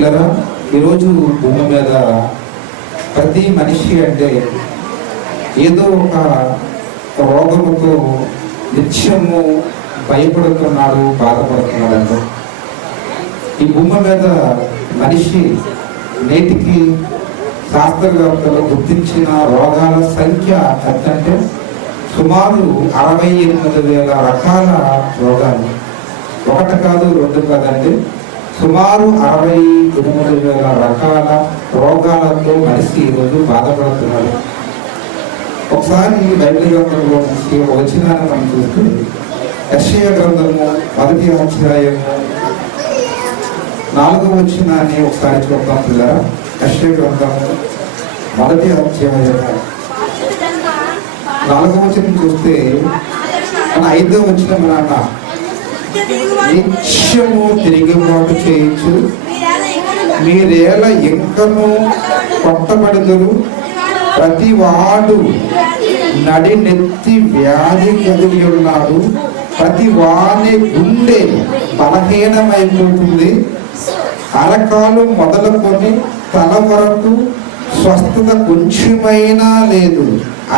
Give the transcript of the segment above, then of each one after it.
పిల్లరా, ఈరోజు భూమి మీద ప్రతి మనిషి అంటే ఏదో ఒక రోగముతో నిత్యము భయపడుతున్నాడు, బాధపడుతున్నాడు. ఈ భూమి మీద మనిషి నేటికి శాస్త్రవేత్తలు గుర్తించిన రోగాల సంఖ్య ఎంతంటే సుమారు 68,000 రకాల రోగాలు. ఒకటి కాదు, రెండు కాదండి, సుమారు 68,000 రకాల రోగాలతో మనిషి ఈరోజు బాధపడుతున్నాడు. ఒకసారి బైబిల్ గ్రంథంలో నుంచి వచనాన్ని మనం చూస్తే యెషయా గ్రంథము 1వ అధ్యాయము 4వ వచనాన్ని ఒకసారి చూద్దాం పిల్లరా. యెషయా గ్రంథము 1వ అధ్యాయము 4వ వచనం చూస్తే మన 5వ వచనం నాన్న నిత్యము తిరుగుబాటు చేయొచ్చు, మీరేళ ఇంకను కొట్టబడుదురు, ప్రతి వాడు నడినెత్తి వ్యాధి కలిగి ఉన్నాడు, ప్రతి వాని గుండె బలహీనమైపోతుంది, అరకాలు మొదలుకొని తల వరకు స్వస్థత కొంచెమైనా లేదు,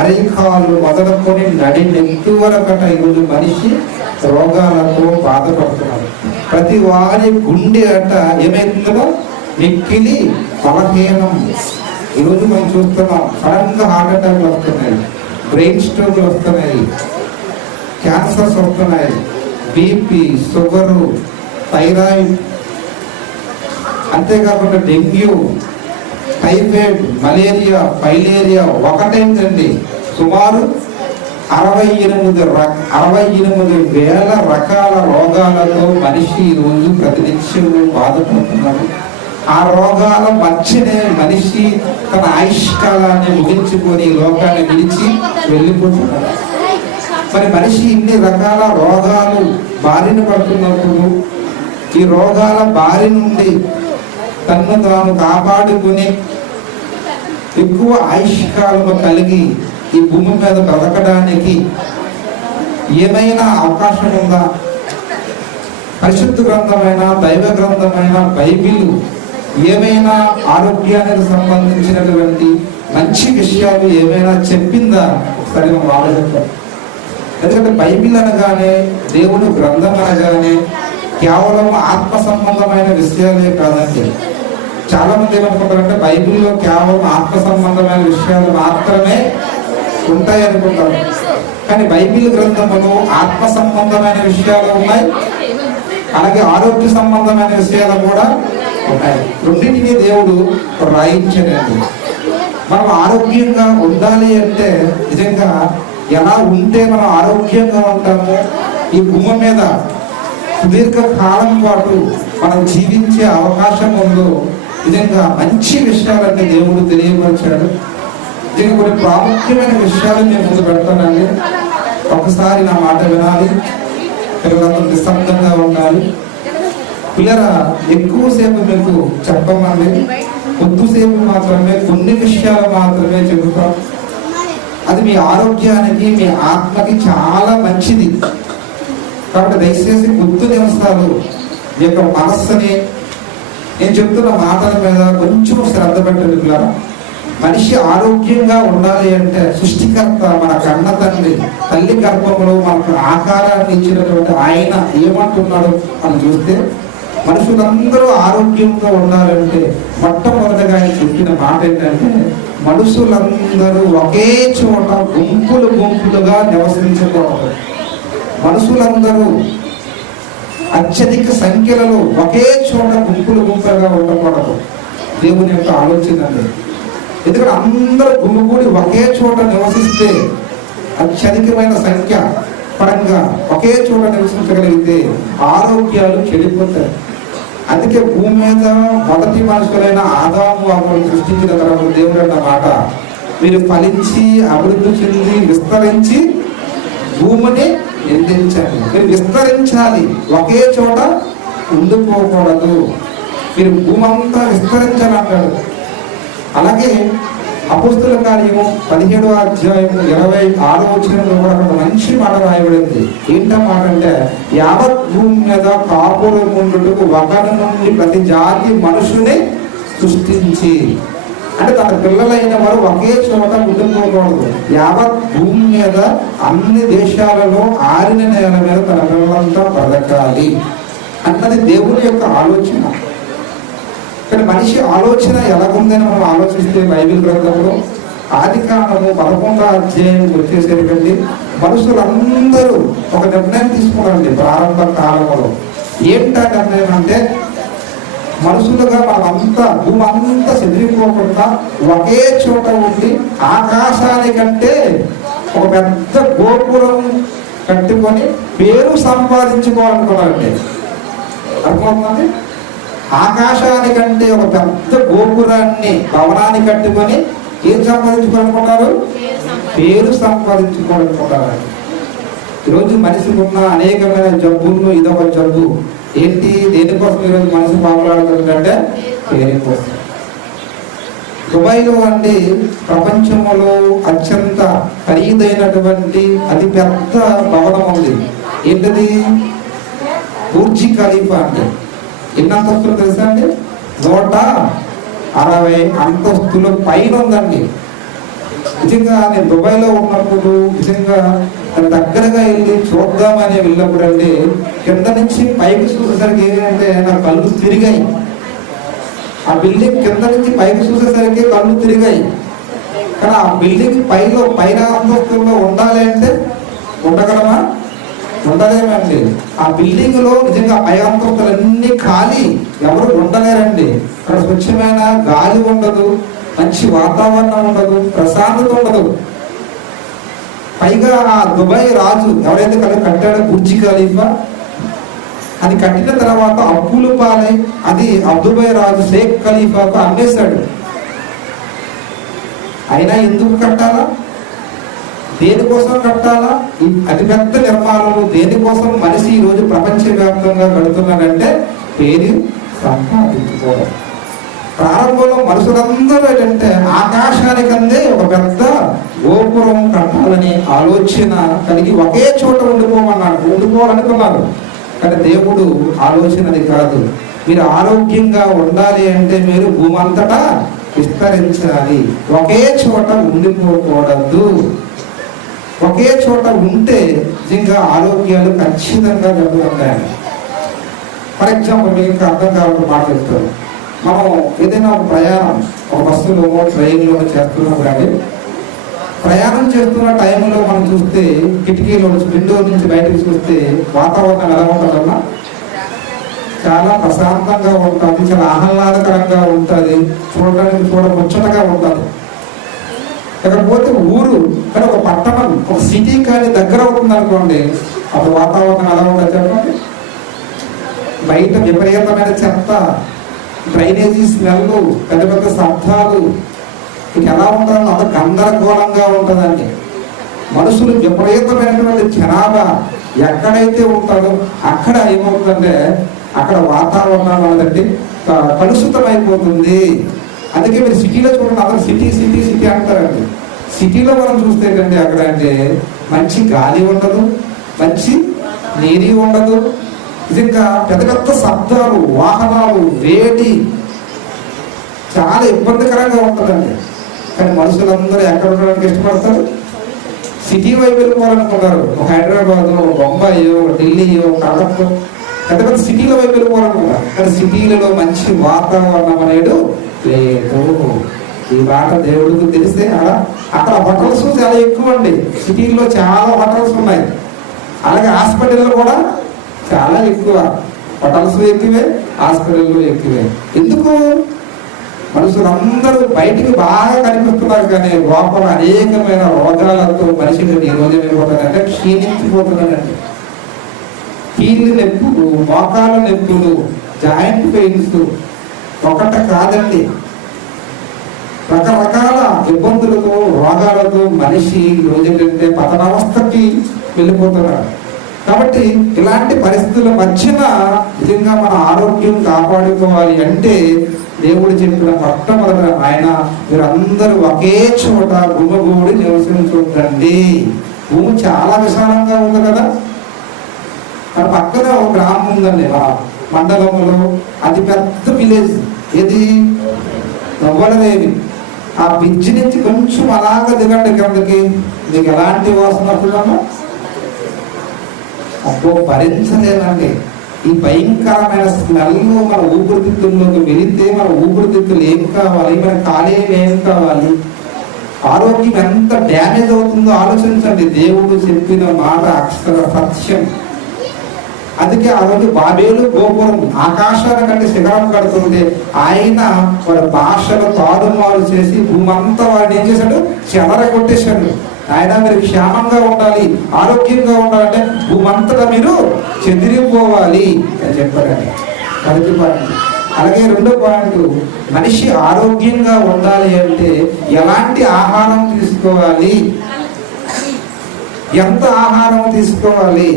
అరికాలు మొదలుకొని నడినెత్తి వరకట ఈరోజు మనిషి రోగాలతో బాధపడుతున్నాడు. ప్రతి వారి గుండె అట ఏమైతుందో మిక్కిలి బలహీనం. ఈరోజు మనం చూస్తున్నాం, సడన్గా హార్ట్ అటాక్లు వస్తున్నాయి, బ్రెయిన్ స్ట్రోక్లు వస్తున్నాయి, క్యాన్సర్స్ వస్తున్నాయి, బీపీ, షుగరు, థైరాయిడ్, అంతేకాకుండా డెంగ్యూ, టైఫాయిడ్, మలేరియా, ఫైలేరియా ఒకటేంటండి సుమారు 68,000 రకాల రోగాలతో మనిషి ఈరోజు ప్రతినిత్యం బాధపడుతున్నాడు. ఆ రోగాల మధ్యనే మనిషి తన ఆయుష్కాలాన్ని ముగించుకొని లోకాన్ని విడిచి వెళ్ళిపోతున్నాడు. మరి మనిషి ఇన్ని రకాల రోగాలు బారిన పడుతున్నప్పుడు ఈ రోగాల బారి నుండి తన్ను తాను కాపాడుకుని ఎక్కువ ఆయుష్కాలము కలిగి ఈ భూమి మీద బ్రతకడానికి ఏమైనా అవకాశం ఉందా? పరిశుద్ధ గ్రంథమైన, దైవ గ్రంథమైన బైబిల్ ఏమైనా ఆరోగ్యానికి సంబంధించినటువంటి మంచి విషయాలు ఏమైనా చెప్పిందా? ఒకసారి మనం ఆలోచిద్దాం. ఎందుకంటే బైబిల్ అనగానే, దేవుడు గ్రంథం అనగానే కేవలం ఆత్మ సంబంధమైన విషయాలే కాదండి. చాలా మంది ఏమనుకుంటారంటే బైబిల్లో కేవలం ఆత్మ సంబంధమైన విషయాలు మాత్రమే ఉంటాయి అనుకుంటారు. కానీ బైబిల్ గ్రంథములో ఆత్మ సంబంధమైన విషయాలు ఉన్నాయి, అలాగే ఆరోగ్య సంబంధమైన విషయాలు కూడా ఉన్నాయి. రెండింటినీ దేవుడు రాయించలేదు. మనం ఆరోగ్యంగా ఉండాలి అంటే నిజంగా ఎలా ఉంటే మనం ఆరోగ్యంగా ఉంటామో, ఈ భూమి మీద సుదీర్ఘ కాలం పాటు మనం జీవించే అవకాశం ఉందో, నిజంగా మంచి విషయాలన్నీ దేవుడు తెలియపరిచాడు. దీనికి కొన్ని ప్రాముఖ్యమైన విషయాలు నేను ముందు పెడతానండి. ఒకసారి నా మాట వినాలి, పిల్లలందరూ నిశ్శబ్దంగా ఉండాలి. పిల్లల ఎక్కువసేపు మీకు చెప్పమండి, కొద్దిసేపు మాత్రమే కొన్ని విషయాలు మాత్రమే చెబుతాం. అది మీ ఆరోగ్యానికి, మీ ఆత్మకి చాలా మంచిది. కాబట్టి దయచేసి కొద్ది నిమిషాలు మీ యొక్క మనస్సుని నేను చెప్తున్న మాటల మీద కొంచెం శ్రద్ధ పెట్టండి పిల్లల. మనిషి ఆరోగ్యంగా ఉండాలి అంటే సృష్టికర్త, మన కన్న తండ్రి, తల్లి గర్భంలో మనకు ఆకారాన్ని ఇచ్చినటువంటి ఆయన ఏమంటున్నాడు అని చూస్తే, మనుషులందరూ ఆరోగ్యంగా ఉండాలంటే మొట్టమొదటిగా ఆయన చెప్పిన మాట ఏంటంటే, మనుషులందరూ ఒకే చోట గుంపులు గుంపులుగా నివసించకూడదు. మనుషులందరూ అత్యధిక సంఖ్యలలో ఒకే చోట గుంపులు గుంపులుగా ఉండకూడదు. దేవుని యొక్క ఆలోచన. ఎందుకంటే అందరూ గుమిగూడి ఒకే చోట నివసిస్తే అత్యధికమైన సంఖ్య పరంగా ఒకే చోట నివసించగలిగితే ఆరోగ్యాలు చెడిపోతాయి. అందుకే భూమి మీద మొదటి మనుషులైన ఆదాము అవ్వను సృష్టించిన తర్వాత దేవుడు అన్న మాట, మీరు ఫలించి అభివృద్ధి చెంది విస్తరించి భూమిని నిందించాలి. మీరు విస్తరించాలి, ఒకే చోట ఉండిపోకూడదు. మీరు భూమి అంతా విస్తరించాలంటాడు. అలాగే అపోస్తుల కార్యము 17వ అధ్యాయము 26వ వచనంలో కూడా ఒక మంచి మాట రాయబడింది. ఏంటో మాట అంటే, యావత్ భూమి మీద కాపురం ఉండుటకు ఒకరి నుండి ప్రతి జాతి మనుషుని సృష్టించి, అంటే తన పిల్లలైన వారు ఒకే చోట ఉండిపోకూడదు. యావత్ భూమి మీద అన్ని దేశాలలో ఆరిన నేల మీద తన పిల్లలంతా బ్రతకాలి అన్నది దేవుని యొక్క ఆలోచన. కానీ మనిషి ఆలోచన ఎలాగుందని మనం ఆలోచిస్తే బైబిల్ గ్రంథంలో ఆదికాండము 11వ అధ్యాయం వచ్చేసరికండి, మనుషులందరూ ఒక నిర్ణయం తీసుకున్నారండి ప్రారంభ కాలంలో. ఏంటా నిర్ణయం అంటే, మనుషులుగా మనమంతా భూమి అంతా చెదిరిపోకుండా ఒకే చోట ఉండి ఆకాశానికంటే ఒక పెద్ద గోపురం కట్టుకొని పేరు సంపాదించుకోవాలనుకున్నారండి. అర్థమవుతుంది? ఆకాశానికంటే ఒక పెద్ద గోపురాన్ని, భవనాన్ని కట్టుకొని ఏం సంపాదించుకోవాలనుకుంటారు? పేరు సంపాదించుకోవాలనుకుంటారు. ఈరోజు మనిషికి ఉన్న అనేకమైన జబ్బుల్లో ఇదొక జబ్బు. ఏంటి, దేనికోసం ఈరోజు మనిషి పాపులాడుతుందంటే పేరు కోసం. దుబాయ్లో అండి ప్రపంచంలో అత్యంత ఖరీదైనటువంటి అతి పెద్ద భవనం ఉంది. ఏంటది? బుర్జ్ ఖలీఫా అండి. ఎన్ని అంతస్తులు తెలుసా అండి? 160 అంతస్తుల పైన ఉందండి. నిజంగా నేను దుబాయ్లో ఉన్నప్పుడు నిజంగా దగ్గరగా వెళ్ళి చూద్దామని వెళ్ళినప్పుడు అండి, కింద నుంచి పైకి చూసేసరికి ఏంటంటే నా కళ్ళు తిరిగాయి. ఆ బిల్డింగ్ కింద నుంచి పైకి చూసేసరికి కళ్ళు తిరిగాయి. కానీ ఆ బిల్డింగ్ పైన అంతస్తుల్లో ఉండాలి అంటే ఉండగలమా? ఉండలేమండి. ఆ బిల్డింగ్ లో నిజంగా పై అంతస్తులన్నీ ఖాళీ, ఎవరు ఉండలేరండి. అక్కడ స్వచ్ఛమైన గాలి ఉండదు, మంచి వాతావరణం ఉండదు, ప్రశాంతత ఉండదు. పైగా ఆ దుబాయ్ రాజు ఎవరైతే కట్టాడో బుర్జ్ ఖలీఫా, అది కట్టిన తర్వాత అప్పులు పాలై అది దుబాయ్ రాజు షేక్ ఖలీఫాకు అమ్మేశాడు. అయినా ఎందుకు కట్టాలా? దేనికోసం కట్టాలా? ఈ అతిపెద్ద నిర్మాణాలు దేనికోసం మనిషి ఈ రోజు ప్రపంచవ్యాప్తంగా కడుతున్నాడంటే పేరు సంపాదించుకోవడం. ప్రారంభంలో మనుషులందరూ ఏంటంటే ఆకాశానికందే ఒక పెద్ద గోపురం కట్టాలని ఆలోచన కలిగి ఒకే చోట ఉండిపోవాలనుకున్నారు. కానీ దేవుడు ఆలోచనది కాదు. మీరు ఆరోగ్యంగా ఉండాలి అంటే మీరు భూమి అంతటా విస్తరించాలి, ఒకే చోట ఉండిపోకూడదు. ఒకే చోట ఉంటే నిజంగా ఆరోగ్యాలు ఖచ్చితంగా జరుగుతాయి. ఫర్ ఎగ్జాంపుల్ మీకు అర్థం కావాలంటే మాట చెప్తారు. మనం ఏదైనా ఒక ప్రయాణం ఒక బస్సులో ట్రైన్లో చేస్తున్నాం, కానీ ప్రయాణం చేస్తున్న టైంలో మనం చూస్తే కిటికీలో విండో నుంచి బయటకు చూస్తే వాతావరణం ఎలా ఉంటుందన్నా చాలా ప్రశాంతంగా ఉంటుంది, చాలా ఆహ్లాదకరంగా ఉంటుంది, చూడడానికి ముచ్చటగా ఉంటుంది. ఇక్కడ పోతే ఊరు కానీ ఒక పట్టణం, ఒక సిటీ కానీ దగ్గర అవుతుంది అనుకోండి, అప్పుడు వాతావరణం ఎలా ఉంటుంది చెప్పండి. బయట విపరీతమైన చెత్త, డ్రైనేజీ స్మెల్, పెద్ద పెద్ద శబ్దాలు, ఇక ఎలా ఉంటుందో అంత గందరగోళంగా ఉంటుందండి. మనుషులు విపరీతమైనటువంటి జనాభా ఎక్కడైతే ఉంటుందో అక్కడ ఏమవుతుందంటే అక్కడ వాతావరణం అనేది కలుషితం అయిపోతుంది. అందుకే మీరు సిటీలో చూడండి, అందరూ సిటీ సిటీ సిటీ అంటారండి. సిటీలో మనం చూస్తే ఏంటంటే అక్కడ అంటే మంచి గాలి ఉండదు, మంచి నీరు ఉండదు, నిజంగా పెద్ద పెద్ద శబ్దాలు, వాహనాలు, వేడి, చాలా ఇబ్బందికరంగా ఉంటుందండి. కానీ మనుషులందరూ ఎక్కడ ఉండడానికి ఇష్టపడతారు? సిటీ వైపు వెళ్ళిపోవాలనుకున్నారు. ఒక హైదరాబాద్, ఒక బొంబాయి, ఒక ఢిల్లీ, ఒక కడప, పెద్ద పెద్ద సిటీల వైపు వెళ్ళిపోవాలనుకున్నారు. కానీ సిటీలలో మంచి వాతావరణం అనేది లేదు. ఈ మాట దేవుడికి తెలిస్తే అక్కడ హోటల్స్ చాలా ఎక్కువ అండి. సిటీల్లో చాలా హోటల్స్ ఉన్నాయి. అలాగే హాస్పిటల్లో కూడా చాలా ఎక్కువ. హోటల్స్ ఎక్కువే, హాస్పిటల్లో ఎక్కువే. ఎందుకు? మనుషులందరూ బయటికి బాగా కనిపిస్తున్నారు, కానీ లోపల అనేకమైన రోగాలతో మనిషిని ఈ రోజు ఏమైపోతాడంటే క్షీణించిపోతున్నాడండి. కీళ్ళ నొప్పులు, మోకాల నొప్పులు, జాయింట్ పెయిన్స్ ఒకట కాదండి, రకరకాల ఇబ్బందులతో, రోగాలతో మనిషి రోజు ఏంటంటే పతనావస్థకి వెళ్ళిపోతున్నాడు. కాబట్టి ఇలాంటి పరిస్థితుల మధ్యన నిజంగా మన ఆరోగ్యం కాపాడుకోవాలి అంటే దేవుడు చెప్పిన మొట్టమొదట ఆయన మీరందరూ ఒకే చోట గుమిగూడి నివసించుండండి. భూమి చాలా విశాలంగా ఉంది కదా. మన పక్కన ఒక గ్రామం ఉందండి, ఆ మండలంలో అతి పెద్ద విలేజ్ ఏది నవ్వలదేవి. ఆ బ్రిడ్జి నుంచి కొంచెం అలాగ దిగండి కిందకి, మీకు ఎలాంటి వాసన వస్తుందమ్మా? అబ్బో భరించలేదండి. ఈ భయంకరమైన స్మెల్ మన ఊపిరితిత్తుల్లోకి వెళితే మన ఊపిరితిత్తులు ఏం కావాలి, మన కాలేయం ఏం కావాలి, ఆరోగ్యం ఎంత డ్యామేజ్ అవుతుందో ఆలోచించండి. దేవుడు చెప్పిన మాట అక్షర సత్యం. అందుకే ఆ రోజు బాబేలు గోపురం ఆకాశాల కంటే శిఖరం కడుతుంటే ఆయన వారి భాషలు తారుమారు చేసి భూమంతా వాడిని ఏం చేశాడు? చెదరగొట్టేశాడు. ఆయన మీరు క్షేమంగా ఉండాలి, ఆరోగ్యంగా ఉండాలంటే భూమంతటా మీరు చెదిరిపోవాలి అని చెప్పాడండి. మొదటి పాయింట్. అలాగే రెండో పాయింట్, మనిషి ఆరోగ్యంగా ఉండాలి అంటే ఎలాంటి ఆహారం తీసుకోవాలి, ఎంత ఆహారం తీసుకోవాలి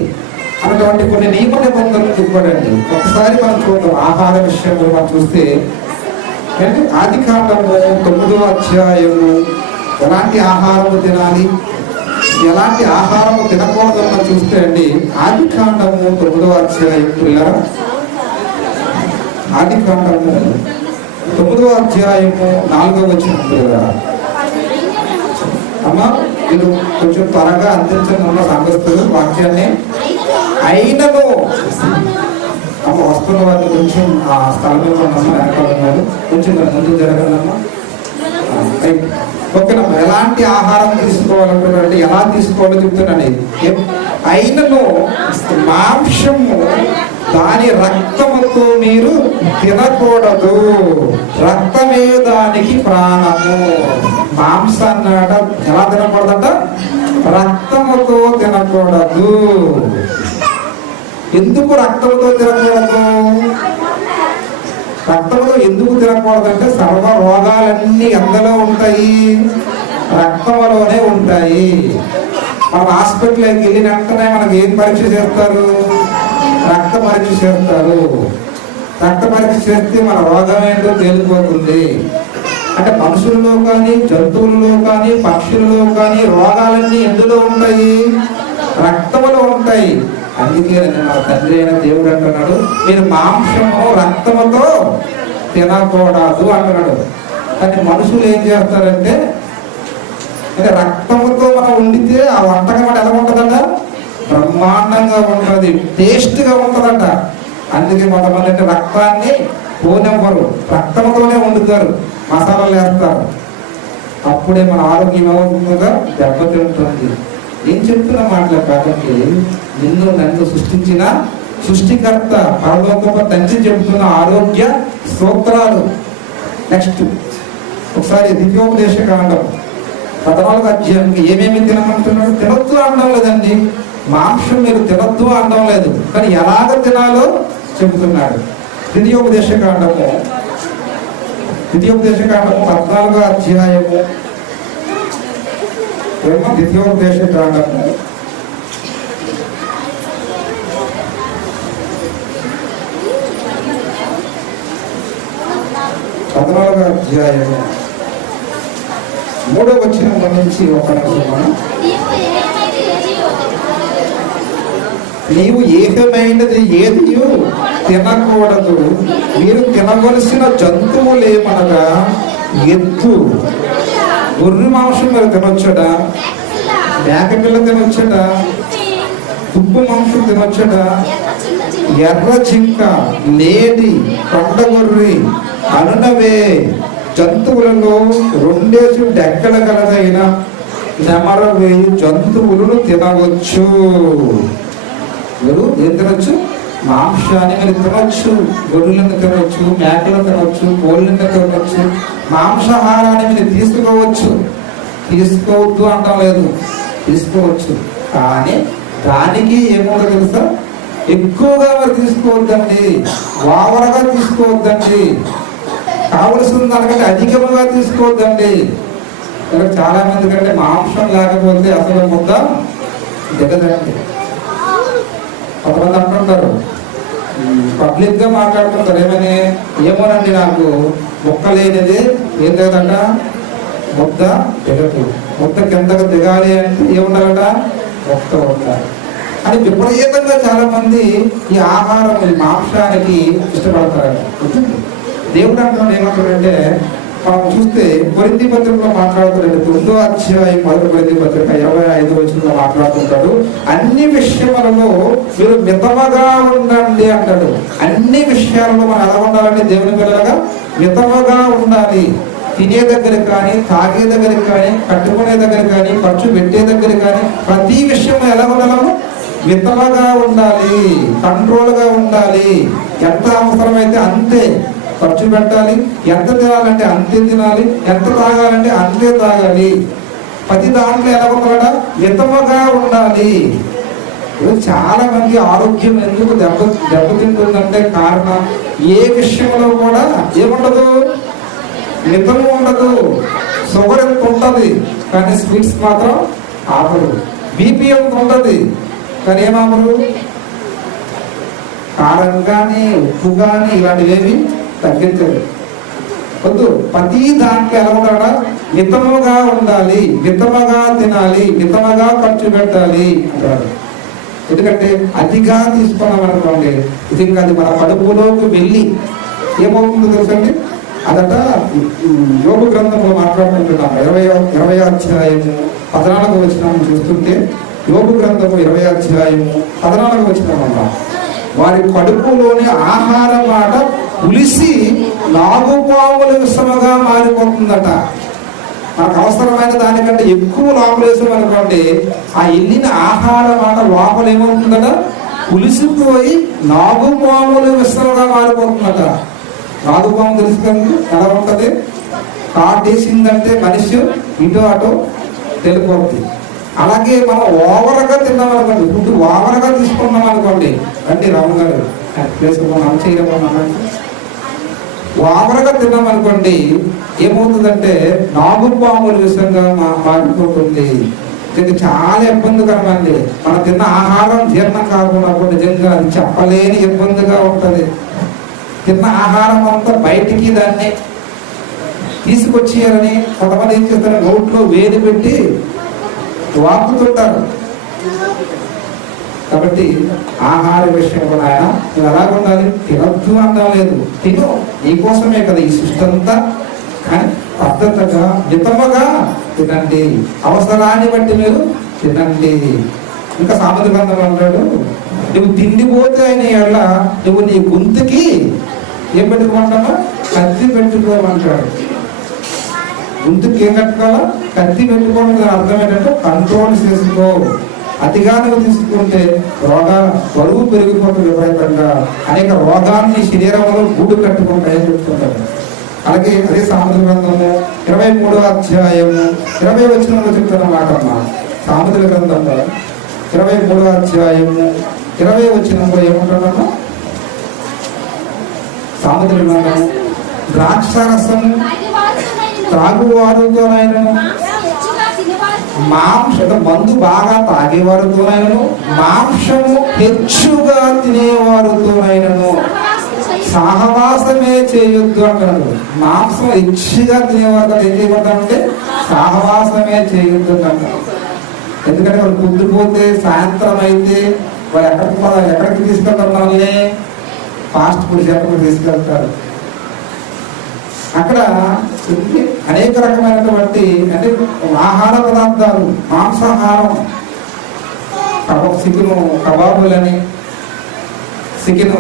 అన్నటువంటి కొన్ని నియమ నిబంధనలు చెప్పాడండి. ఒకసారి మనం చూద్దాం. ఆహార విషయంలో మనం చూస్తే ఆదికాండము 9వ అధ్యాయము ఎలాంటి ఆహారము తినాలి, ఎలాంటి ఆహారము తినకూడదు మనం చూస్తే అండి, ఆదికాండము 9వ అధ్యాయం పిల్లరా, ఆదికాండము 9వ అధ్యాయము 4వ వచనం పిల్లరా. అమ్మా మీరు కొంచెం త్వరగా అందించండి ఉన్న సంగస్తులు వాక్యాన్ని. అయినను అమ్మ వస్తున్న వారిని కొంచెం ఆ స్థలం వెనకాలన్నారు, కొంచెం ముందు జరగదమ్మా. ఓకేనమ్మా. ఎలాంటి ఆహారం తీసుకోవాలంటున్నారంటే ఎలా తీసుకోవాలో చెప్తున్నాను. అయినను మాంసము దాని రక్తముతో మీరు తినకూడదు, రక్తమే దానికి ప్రాణము. మాంసాన్ని ఎలా తినకూడదంట? రక్తముతో తినకూడదు. ఎందుకు రక్తముతో తినకూడదు? రక్తంలో ఎందుకు తినకూడదంటే సర్వ రోగాలన్నీ ఎందులో ఉంటాయి? రక్తంలోనే ఉంటాయి. మనం హాస్పిటల్కి వెళ్ళిన వెంటనే మనకి ఏం పరీక్ష చేస్తారు? రక్త పరీక్ష చేస్తారు. రక్త పరీక్ష చేస్తే మన రోగం ఏంటో తేలిపోతుంది. అంటే మనుషులలో కానీ, జంతువులలో కానీ, పక్షులలో కానీ రోగాలన్నీ ఎందులో ఉంటాయి? రక్తంలో ఉంటాయి. అందుకే మన తండ్రి అయిన దేవుడు అంటున్నాడు, మీరు మాంసము రక్తముతో తినకూడదు అంటున్నాడు. కానీ మనుషులు ఏం చేస్తారంటే, అంటే రక్తముతో మనం వండితే ఆ వంటకం ఎలా ఉంటుందంట? బ్రహ్మాండంగా ఉంటుంది, టేస్ట్గా ఉంటుందంట. అందుకే కొంతమంది అంటే రక్తాన్ని పోనివ్వరు, రక్తంతోనే వండుతారు, మసాలాలు వేస్తారు. అప్పుడే మన ఆరోగ్యం ఏమవుతుందిగా దెబ్బతింటుంది. ఏం చెప్తున్న మాటలు కాబట్టి నిన్ను నన్ను సృష్టించిన సృష్టికర్త పరలోకపు తండ్రి చెబుతున్న ఆరోగ్య స్తోత్రాలు. నెక్స్ట్ ఒకసారి ద్వితీయోపదేశ కాండం 14వ అధ్యాయానికి ఏమేమి తినమంటున్నాడు? తినొద్దు అనడం లేదండి, మాంసం మీరు తినొద్దు అనడం లేదు, కానీ ఎలాగ తినాలో చెబుతున్నాడు. ద్వితీయోపదేశ కాండము 14వ అధ్యాయము, ద్వితీయోపదేశ కాండము 14వ అధ్యాయము 3వ వచనం నుంచి ఒక నిమిషం. నీవు ఏకమైనది ఏది తినకూడదు, మీరు తినవలసిన జంతువులేమనగా ఎద్దు, గొర్రె మాంసం మీరు తినొచ్చడా, మేక పిల్ల తినొచ్చడా, దుప్పు మాంసం తినొచ్చడా, ఎర్ర జింక, లేడి, కొండగొర్రె అనునవే జంతువులలో 2 డెక్కల కలదైన నెమరవేయు జంతువులను తినవచ్చు. మీరు ఏం తినొచ్చు? మాంసాన్ని మీరు తినొచ్చు, గొర్రెలను తినవచ్చు, మేకలను తినవచ్చు, కోళ్ళను తినవచ్చు. మాంసాహారాన్ని మీరు తీసుకోవచ్చు, తీసుకోవద్దు అంటాం లేదు, తీసుకోవచ్చు. కానీ దానికి ఏముందో తెలుసా? ఎక్కువగా మరి తీసుకోవద్దండి, ఓవర్గా తీసుకోవద్దండి, కావలసిన దానికంటే అధికంగా తీసుకోవద్దండి. ఇక్కడ చాలా మంది కంటే మాంసం లేకపోతే అసలు ముద్ద దిగదండి. కొంతమంది అంటుంటారు, పబ్లిక్ గా మాట్లాడుతుంటారు ఏమని, ఏమోనండి నాకు మొక్క లేనిది ఏం లేదట, ముద్ద దిగదు, ముద్ద కిందకు దిగాలి అంటే ఏముండాలట, మొక్క ఉండాలి అని విపరీతంగా చాలా మంది ఈ ఆహారం ఈ మాంసానికి ఇష్టపడతారట. దేవుడు అంటున్నాడు ఏమంటాడంటే, మనం చూస్తే కొరింథీ పత్రికలో మాట్లాడుతాడు, 9వ అధ్యాయం 1 కొరింథీ పత్రిక 25వ వచనంలో మాట్లాడుతుంటాడు, అన్ని విషయములలో మీరు మితముగా ఉండండి అంటాడు. అన్ని విషయాలలో మనం ఎలా ఉండాలంటే దేవుని పిల్లలుగా మితముగా ఉండాలి. తినే దగ్గర కానీ, తాగే దగ్గర కానీ, కట్టుకునే దగ్గర కానీ, ఖర్చు పెట్టే దగ్గర కానీ ప్రతి విషయం ఎలా ఉండాలి, మితముగా ఉండాలి, కంట్రోల్గా ఉండాలి. ఎంత అవసరమైతే అంతే ఖర్చు పెట్టాలి, ఎంత తినాలంటే అంతే తినాలి, ఎంత తాగాలంటే అంతే తాగాలి. ప్రతి దాంట్లో ఎలా ఉండాలట, మితముగా ఉండాలి. చాలా మంది ఆరోగ్యం ఎందుకు దెబ్బతింటుందంటే కారణం ఏ విషయంలో కూడా ఏముండదు, మితము ఉండదు. షుగర్ ఎంత ఉంటుంది కానీ స్వీట్స్ మాత్రం ఆపరు, బీపీ ఎంత ఉంటుంది కానీ ఏమాపరు, కారం కానీ ఉప్పు కానీ ఇలాంటివేమి తగ్గించదు. వద్దు, ప్రతి దాంట్లో ఎలా ఉంటాడా, మితముగా ఉండాలి, మితముగా తినాలి, మితముగా ఖర్చు పెట్టాలి అంటారు. ఎందుకంటే అతిగా తీసుకున్నాం అనుకోండి, ఇది అది మన కడుపులోకి వెళ్ళి ఏమవుతుందో తెలుసండి. అదట యోగు గ్రంథంలో మాట్లాడుకుంటున్నాం 20వ అధ్యాయము 14వ వచనం చూస్తుంటే, యోగు గ్రంథము 20వ అధ్యాయము 14వ వచనం అన్నా, వారి కడుపులోని ఆహార మాట పులిసి నాగుపాముల విషముగా మారిపోతుందట. మనకు అవసరమైన దానికంటే ఎక్కువ లోపల వేసామనుకోండి, ఆ వెళ్ళిన ఆహార మాట లోపల ఏమవుతుందట, పులిసిపోయి నాగుపాముల విషముగా మారిపోతుందట. నాగుపాము తెలుసుకుంది ఎలా ఉంటుంది, కాటేసిందంటే మనిషి ఇటు అటు తెలిపోతుంది. అలాగే మనం ఓవర్గా తిన్నాం అనుకోండి, ఫుడ్ ఓవర్గా తీసుకున్నాం అనుకోండి, అంటే రాము గారు చేసుకున్నాం చేయడం, ఓవర్గా తిన్నాం అనుకోండి ఏమవుతుందంటే నాగుపాముల విషయంగా మారిపోతుంది. ఇది చాలా ఇబ్బందికరమండి. మనం తిన్న ఆహారం జీర్ణం కాకుండా నిజంగా అది చెప్పలేని ఇబ్బందిగా ఉంటుంది. తిన్న ఆహారం అంతా బయటికి దాన్ని తీసుకొచ్చేయాలని కొంతమంది ఏం చేస్తారు, నోట్లో వేడి పెట్టి వాపుతుంటారు. కాబట్టి ఆహార విషయంలో ఆయన నువ్వు ఎలాగ ఉండాలి, తినద్దు అనడం లేదు, తిను, నీకోసమే కదా ఈ సృష్టి అంతా, కానీ పద్ధతిగా మితముగా తినండి, అవసరాన్ని బట్టి మీరు తినండి. ఇంకా సామెతల గ్రంథం అంటాడు, నువ్వు తిండిపోతే అయిన ఎడల నువ్వు నీ గొంతుకి ఏం పెట్టుకోమంటావా, కత్తి పెట్టుకోమంటాడు. గొంతుకి ఏం కట్టుకోవాలా, కత్తి పెట్టుకోవడం అర్థం ఏంటంటే కంట్రోల్ చేసుకో. అతిగా నువ్వు తీసుకుంటే రోగాలు బరువు పెరిగిపోతుంది, విపరీతంగా అనేక రోగాన్ని శరీరంలో గూడు కట్టుకుంటాయని చెప్తుంటారు. అలాగే అదే సామెతల గ్రంథము 23వ అధ్యాయము 20వ వచనంలో చెప్తున్న మాట అమ్మా. సామెతల గ్రంథంలో 23వ అధ్యాయము 20వ వచనంలో ఏమంటున్నామా, సామెతల గ్రంథము ద్రాక్షారసము త్రాగువారుతోనైనను, మందు బాగా తాగేవారితోనైనను, మాంసము హెచ్చుగా తినేవారితోనైనను సహవాసమే చేయొద్దు అంటాడు. మాంసం హెచ్చుగా తినేవారు ఏం చేయబడ్డామంటే సహవాసమే చేయొద్దు అంటారు. ఎందుకంటే వాళ్ళు పొద్దుపోతే సాయంత్రం అయితే వాళ్ళు ఎక్కడికి తీసుకెళ్తారు, మనల్ని ఫాస్ట్ ఫుడ్ సెంటర్కి తీసుకెళ్తారు. అక్కడ అనేక రకమైనటువంటి అంటే ఆహార పదార్థాలు, మాంసాహారం, చికెను కబాబులని, చికెను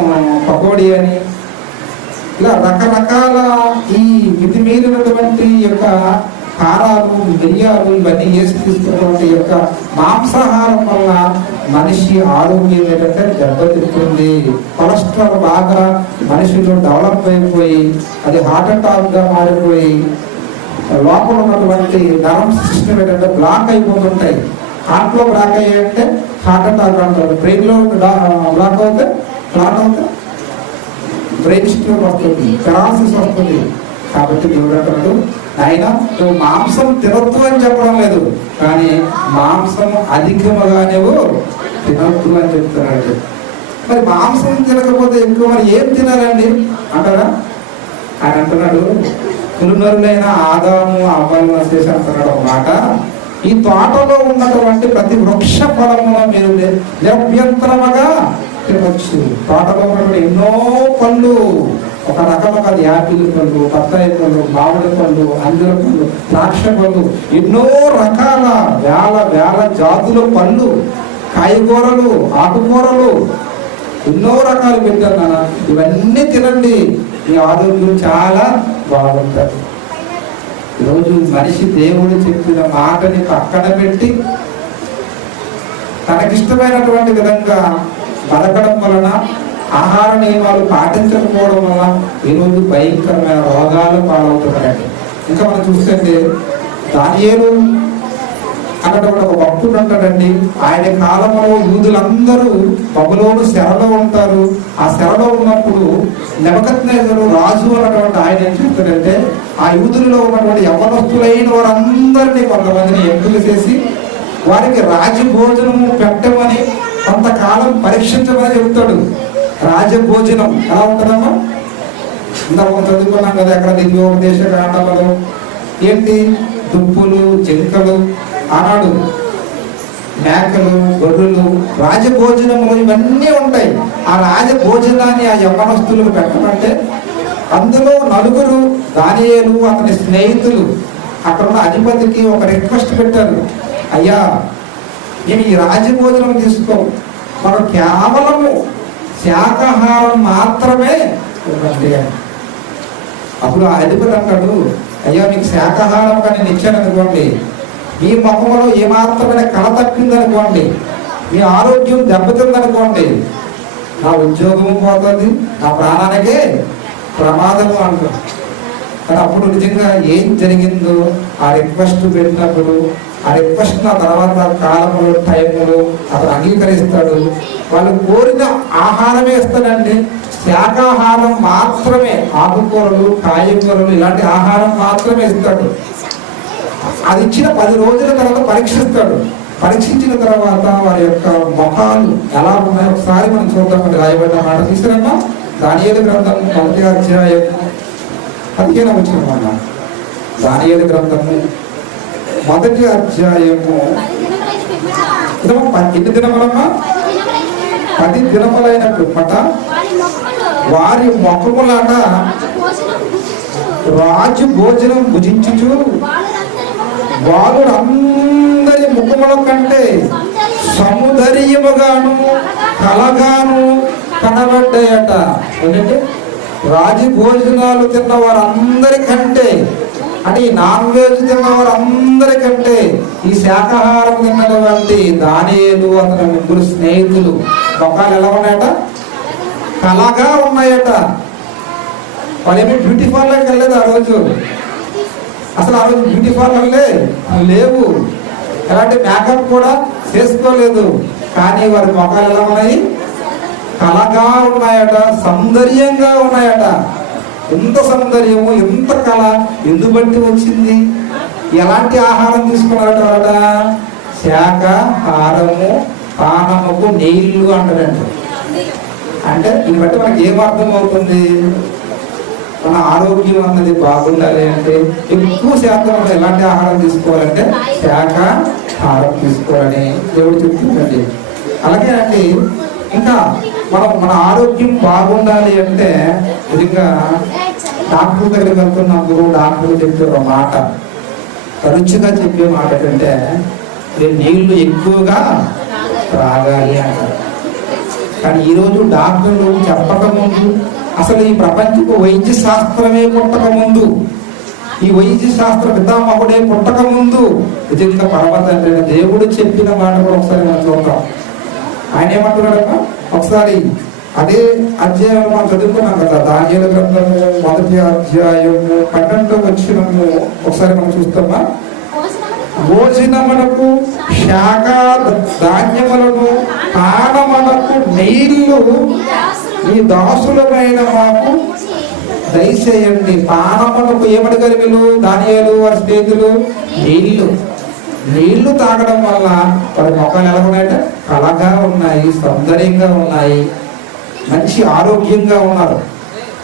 పకోడీ అని, ఇలా రకరకాల ఈ మితిమీరినటువంటి యొక్క కారాలు, మిరియాలు ఇవన్నీ వేసి తీసుకున్నటువంటి యొక్క మాంసాహారం వల్ల మనిషి ఆరోగ్యం ఏంటంటే దెబ్బతింటుంది. కొలెస్ట్రాల్ బాగా మనిషిలో డెవలప్ అయిపోయి అది హార్ట్ అటాక్ గా మారిపోయి లోపల ఉన్నటువంటి నరం సిస్టమ్ ఏంటంటే బ్లాక్ అయిపోతుంటాయి. హార్ట్ లో బ్లాక్ అయ్యాయంటే హార్ట్ అటాక్ అంటారు. బ్రెయిన్ లో బ్లాక్ అవుతే క్లాట్ అవుతే బ్రెయిన్ స్ట్రోక్ వస్తుంది, పెరాలసిస్ వస్తుంది. కాబట్టి దేవుడు అంటాడు, ఆయన నువ్వు మాంసం తినొద్దు అని చెప్పడం లేదు, కానీ మాంసం అధికముగా నువ్వు తినొద్దు అని చెప్తున్నాడు. మరి మాంసం తినకపోతే ఎక్కువ మరి ఏం తినాలండి అంటారా? ఆయన అంటున్నాడు, కులునరులైన ఆదాము అవ్వలు చేసి అంటున్నాడు ఒక మాట, ఈ తోటలో ఉన్నటువంటి ప్రతి వృక్ష ఫలమును మీరు నిరభ్యంతరముగా తినవచ్చు. తోటలో ఉన్నటువంటి ఎన్నో పళ్ళు, ఒక రకం కాదు, యాపిల్ పళ్ళు, బత్తాయి పళ్ళు, మామిడి పళ్ళు, అంజూర పళ్ళు, ద్రాక్ష పళ్ళు, ఎన్నో రకాల వేల జాతుల పళ్ళు, కాయగూరలు, ఆకుకూరలు, ఎన్నో రకాలు పెట్టారు నాన్న. ఇవన్నీ తినండి, మీ ఆరోగ్యం చాలా బాగుంటుంది. ఈరోజు మనిషి దేవుడు చెప్పిన మాటని పక్కన పెట్టి తనకిష్టమైనటువంటి విధంగా బతకడం వలన, ఆహార నియమాలు పాటించకపోవడం వలన ఈరోజు భయంకరమైన రోగాలు పాలవుతున్నాయండి. ఇంకా మనం చూస్తే దానియేలు అన్నటువంటి ఒక భక్తుడు అంటాడండి, ఆయన కాలంలో యూదులందరూ బబులోను శరలో ఉంటారు. ఆ శరలో ఉన్నప్పుడు నెబుకద్నెజరు రాజు అన్నటువంటి ఆయన ఏం చెప్తాడంటే, ఆ యూదులలో ఉన్నటువంటి యవ్వనస్తులైన వారందరినీ కొంతమందిని ఎంపిక చేసి వారికి రాజభోజనము పెట్టమని కొంతకాలం పరీక్షించమని చెప్తాడు. రాజభోజనం ఎలా ఉంటుందమ్మా? ఇంత చదువుకున్నాం కదా, ఎక్కడ దివ్యోపదేశ కాండాలలో ఏంటి, దుప్పులు, జింకలు, ఆనాడు మేకలు, గొర్రెలు, రాజభోజనములు ఇవన్నీ ఉంటాయి. ఆ రాజభోజనాన్ని ఆ యవ్వనస్తులకు పెట్టమంటే అందులో నలుగురు దానియేలు అతని స్నేహితులు అక్కడ ఉన్న అధిపతికి ఒక రిక్వెస్ట్ పెట్టారు, అయ్యా మేము ఈ రాజభోజనం తీసుకో, మనం కేవలము శాకాహారం మాత్రమే ఇవ్వండి. అప్పుడు ఆ అధిపతి అంటాడు, అయ్యా మీకు శాకాహారం కానీ నేను ఇచ్చాను అనుకోండి, మీ ముఖంలో ఏమాత్రమైన కళ తప్పిందనుకోండి, మీ ఆరోగ్యం దెబ్బతిందనుకోండి, నా ఉద్యోగం పోతుంది, నా ప్రాణానికే ప్రమాదము అంటారు. కానీ అప్పుడు నిజంగా ఏం జరిగిందో ఆ రిక్వెస్ట్ పెట్టినప్పుడు, ఆ రిక్వెస్ట్ నా తర్వాత కాలంలో టైంలో అతను అంగీకరిస్తాడు. వాళ్ళు కోరిన ఆహారమే ఇస్తాడండి, శాకాహారం మాత్రమే, ఆకుకూరలు, కాయగూరలు ఇలాంటి ఆహారం మాత్రమే ఇస్తాడు. అది ఇచ్చిన 10 రోజుల తర్వాత పరీక్షిస్తాడు. పరీక్షించిన తర్వాత వారి యొక్క ముఖాలు ఎలా ఉన్నాయో ఒకసారి మనం చూద్దామని రాయబడిన మాట తీసుకురమ్మా. దానియేలు గ్రంథం 1వ అధ్యాయం 15వ వచనం అన్న. దానియేలు గ్రంథము 1వ అధ్యాయము ఎన్ని దినములమ్మా? 10 దినములైన పిమ్మట వారి ముఖములాట రాజు భోజనం భుజించుచు వాళ్ళు అందరి ముఖముల కంటే సౌందర్యముగాను కలగాను కనబడ్డాయట. ఏంటంటే రాజు భోజనాలు తిన్న వారందరికంటే, అంటే ఈ నాన్ వెజ్ తిన్న వారందరికంటే ఈ శాకాహారం తిన్నటువంటి దానియేలు అతని ముగ్గురు స్నేహితులు ముఖాలు ఎలా ఉన్నాయట? కలగా ఉన్నాయట. వాళ్ళేమి బ్యూటీ పార్లర్కి వెళ్ళలేదు ఆ రోజు. అసలు ఆ రోజు బ్యూటీ పార్లర్లే లేవు, ఎలాంటి మేకప్ కూడా చేసుకోలేదు. కానీ వారి ముఖాలు ఎలా ఉన్నాయి? కళగా ఉన్నాయట, సౌందర్యంగా ఉన్నాయట. ఎంత సౌందర్యము, ఎంత కళ ఎందుకు బట్టి వచ్చింది? ఎలాంటి ఆహారం తీసుకున్నారట? శాకాహారము పానముకు నీళ్లు అంటారంట. అంటే దీన్ని బట్టి మనకి ఏం అర్థం అవుతుంది? మన ఆరోగ్యం అన్నది బాగుండాలి అంటే ఎక్కువ శాతం ఎలాంటి ఆహారం తీసుకోవాలంటే శాకాహారం తీసుకోవాలని దేవుడు చెప్తుందండి. అలాగే అండి, ఇంకా మన ఆరోగ్యం బాగుండాలి అంటే నిజంగా డాక్టర్ దగ్గరికి వెళ్తున్నప్పుడు డాక్టర్ చెప్పే ఒక మాట, తరచుగా చెప్పే మాట ఏంటంటే నీళ్లు ఎక్కువగా త్రాగాలి అంటారు. కానీ ఈరోజు డాక్టర్లు చెప్పకముందు, అసలు ఈ ప్రపంచపు వైద్య శాస్త్రమే పుట్టకముందు, ఈ వైద్య శాస్త్ర పితామహుడే పుట్టకముందు నిజంగా పరమతండ్రి దేవుడు చెప్పిన మాట కూడా ఒకసారి మనం చూద్దాం. ఆయన ఏమంటున్నాడమ్మా? ఒకసారి అదే అధ్యాయం మనం చదువుకున్నాం కదా, దానియేలు గ్రంథము 1వ అధ్యాయము 12వ వచనము ఒకసారి మనం చూస్తామా. భోజనమునకు శాఖ ధాన్యములను పానమునకు నీళ్లు ఈ దాసులమైన మాకు దయచేయండి. పానమునకు ఏమడగలి వీళ్ళు దానియేలు వారి స్నేహితులు? నీళ్లు తాగడం వల్ల వారి ముఖాలు ఎలా ఉన్నాయంటే కళగా ఉన్నాయి, సౌందర్యంగా ఉన్నాయి. మనిషి ఆరోగ్యంగా ఉన్నారు.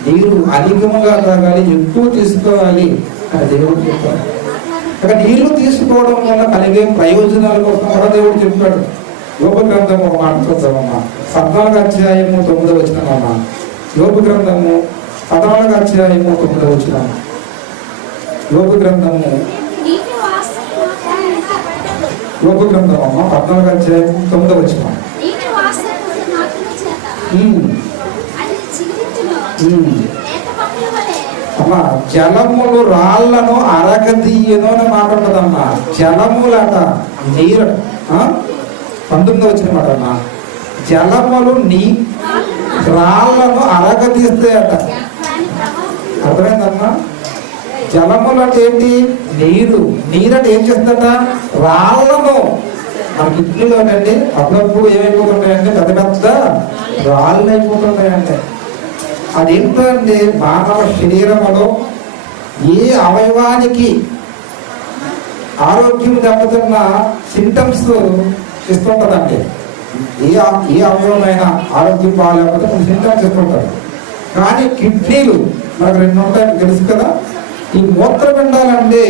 నీరు అధికంగా తాగాలి, ఎక్కువ తీసుకోవాలి అని దేవుడు చెప్పాడు. అక్కడ నీళ్లు తీసుకోవడం వల్ల కలిగే ప్రయోజనాల కోసం కూడా దేవుడు చెప్పాడు. యోబు గ్రంథము ఒక మాట చూద్దామమ్మా. 14 యోబు గ్రంథము 14 యోబు గ్రంథము యోబు గ్రంథం అమ్మ 14 అమ్మా జలములు రాళ్లను అరగదీయను అని మాట ఉంటదమ్మా. జలములట నీరు 19 మాట అమ్మా. జలములు రాళ్లను అరగదీస్తాయట. అర్థమైందమ్మా? జలములు అంటే ఏంటి? నీరు అంటే ఏం చేస్తుందట? రాళ్లను. మన కిడ్నీలో అంటే అప్పుడప్పుడు ఏమైపోతుంటాయంటే పెద్ద పెద్ద రాళ్ళు అయిపోతుంటాయంటే అదేంటో అంటే మానవ శరీరంలో ఏ అవయవానికి ఆరోగ్యం దెబ్బతిన్న సింటమ్స్ ఇస్తుంటదండి. ఏ అవయవమైనా ఆరోగ్యం బాగాలేకపోతే కొన్ని సింటమ్స్ ఇస్తుంటారు. కానీ కిడ్నీలు మనకు 2 ఉంటాయని తెలుసు కదా. ఈ మూత్రపిండాలంటే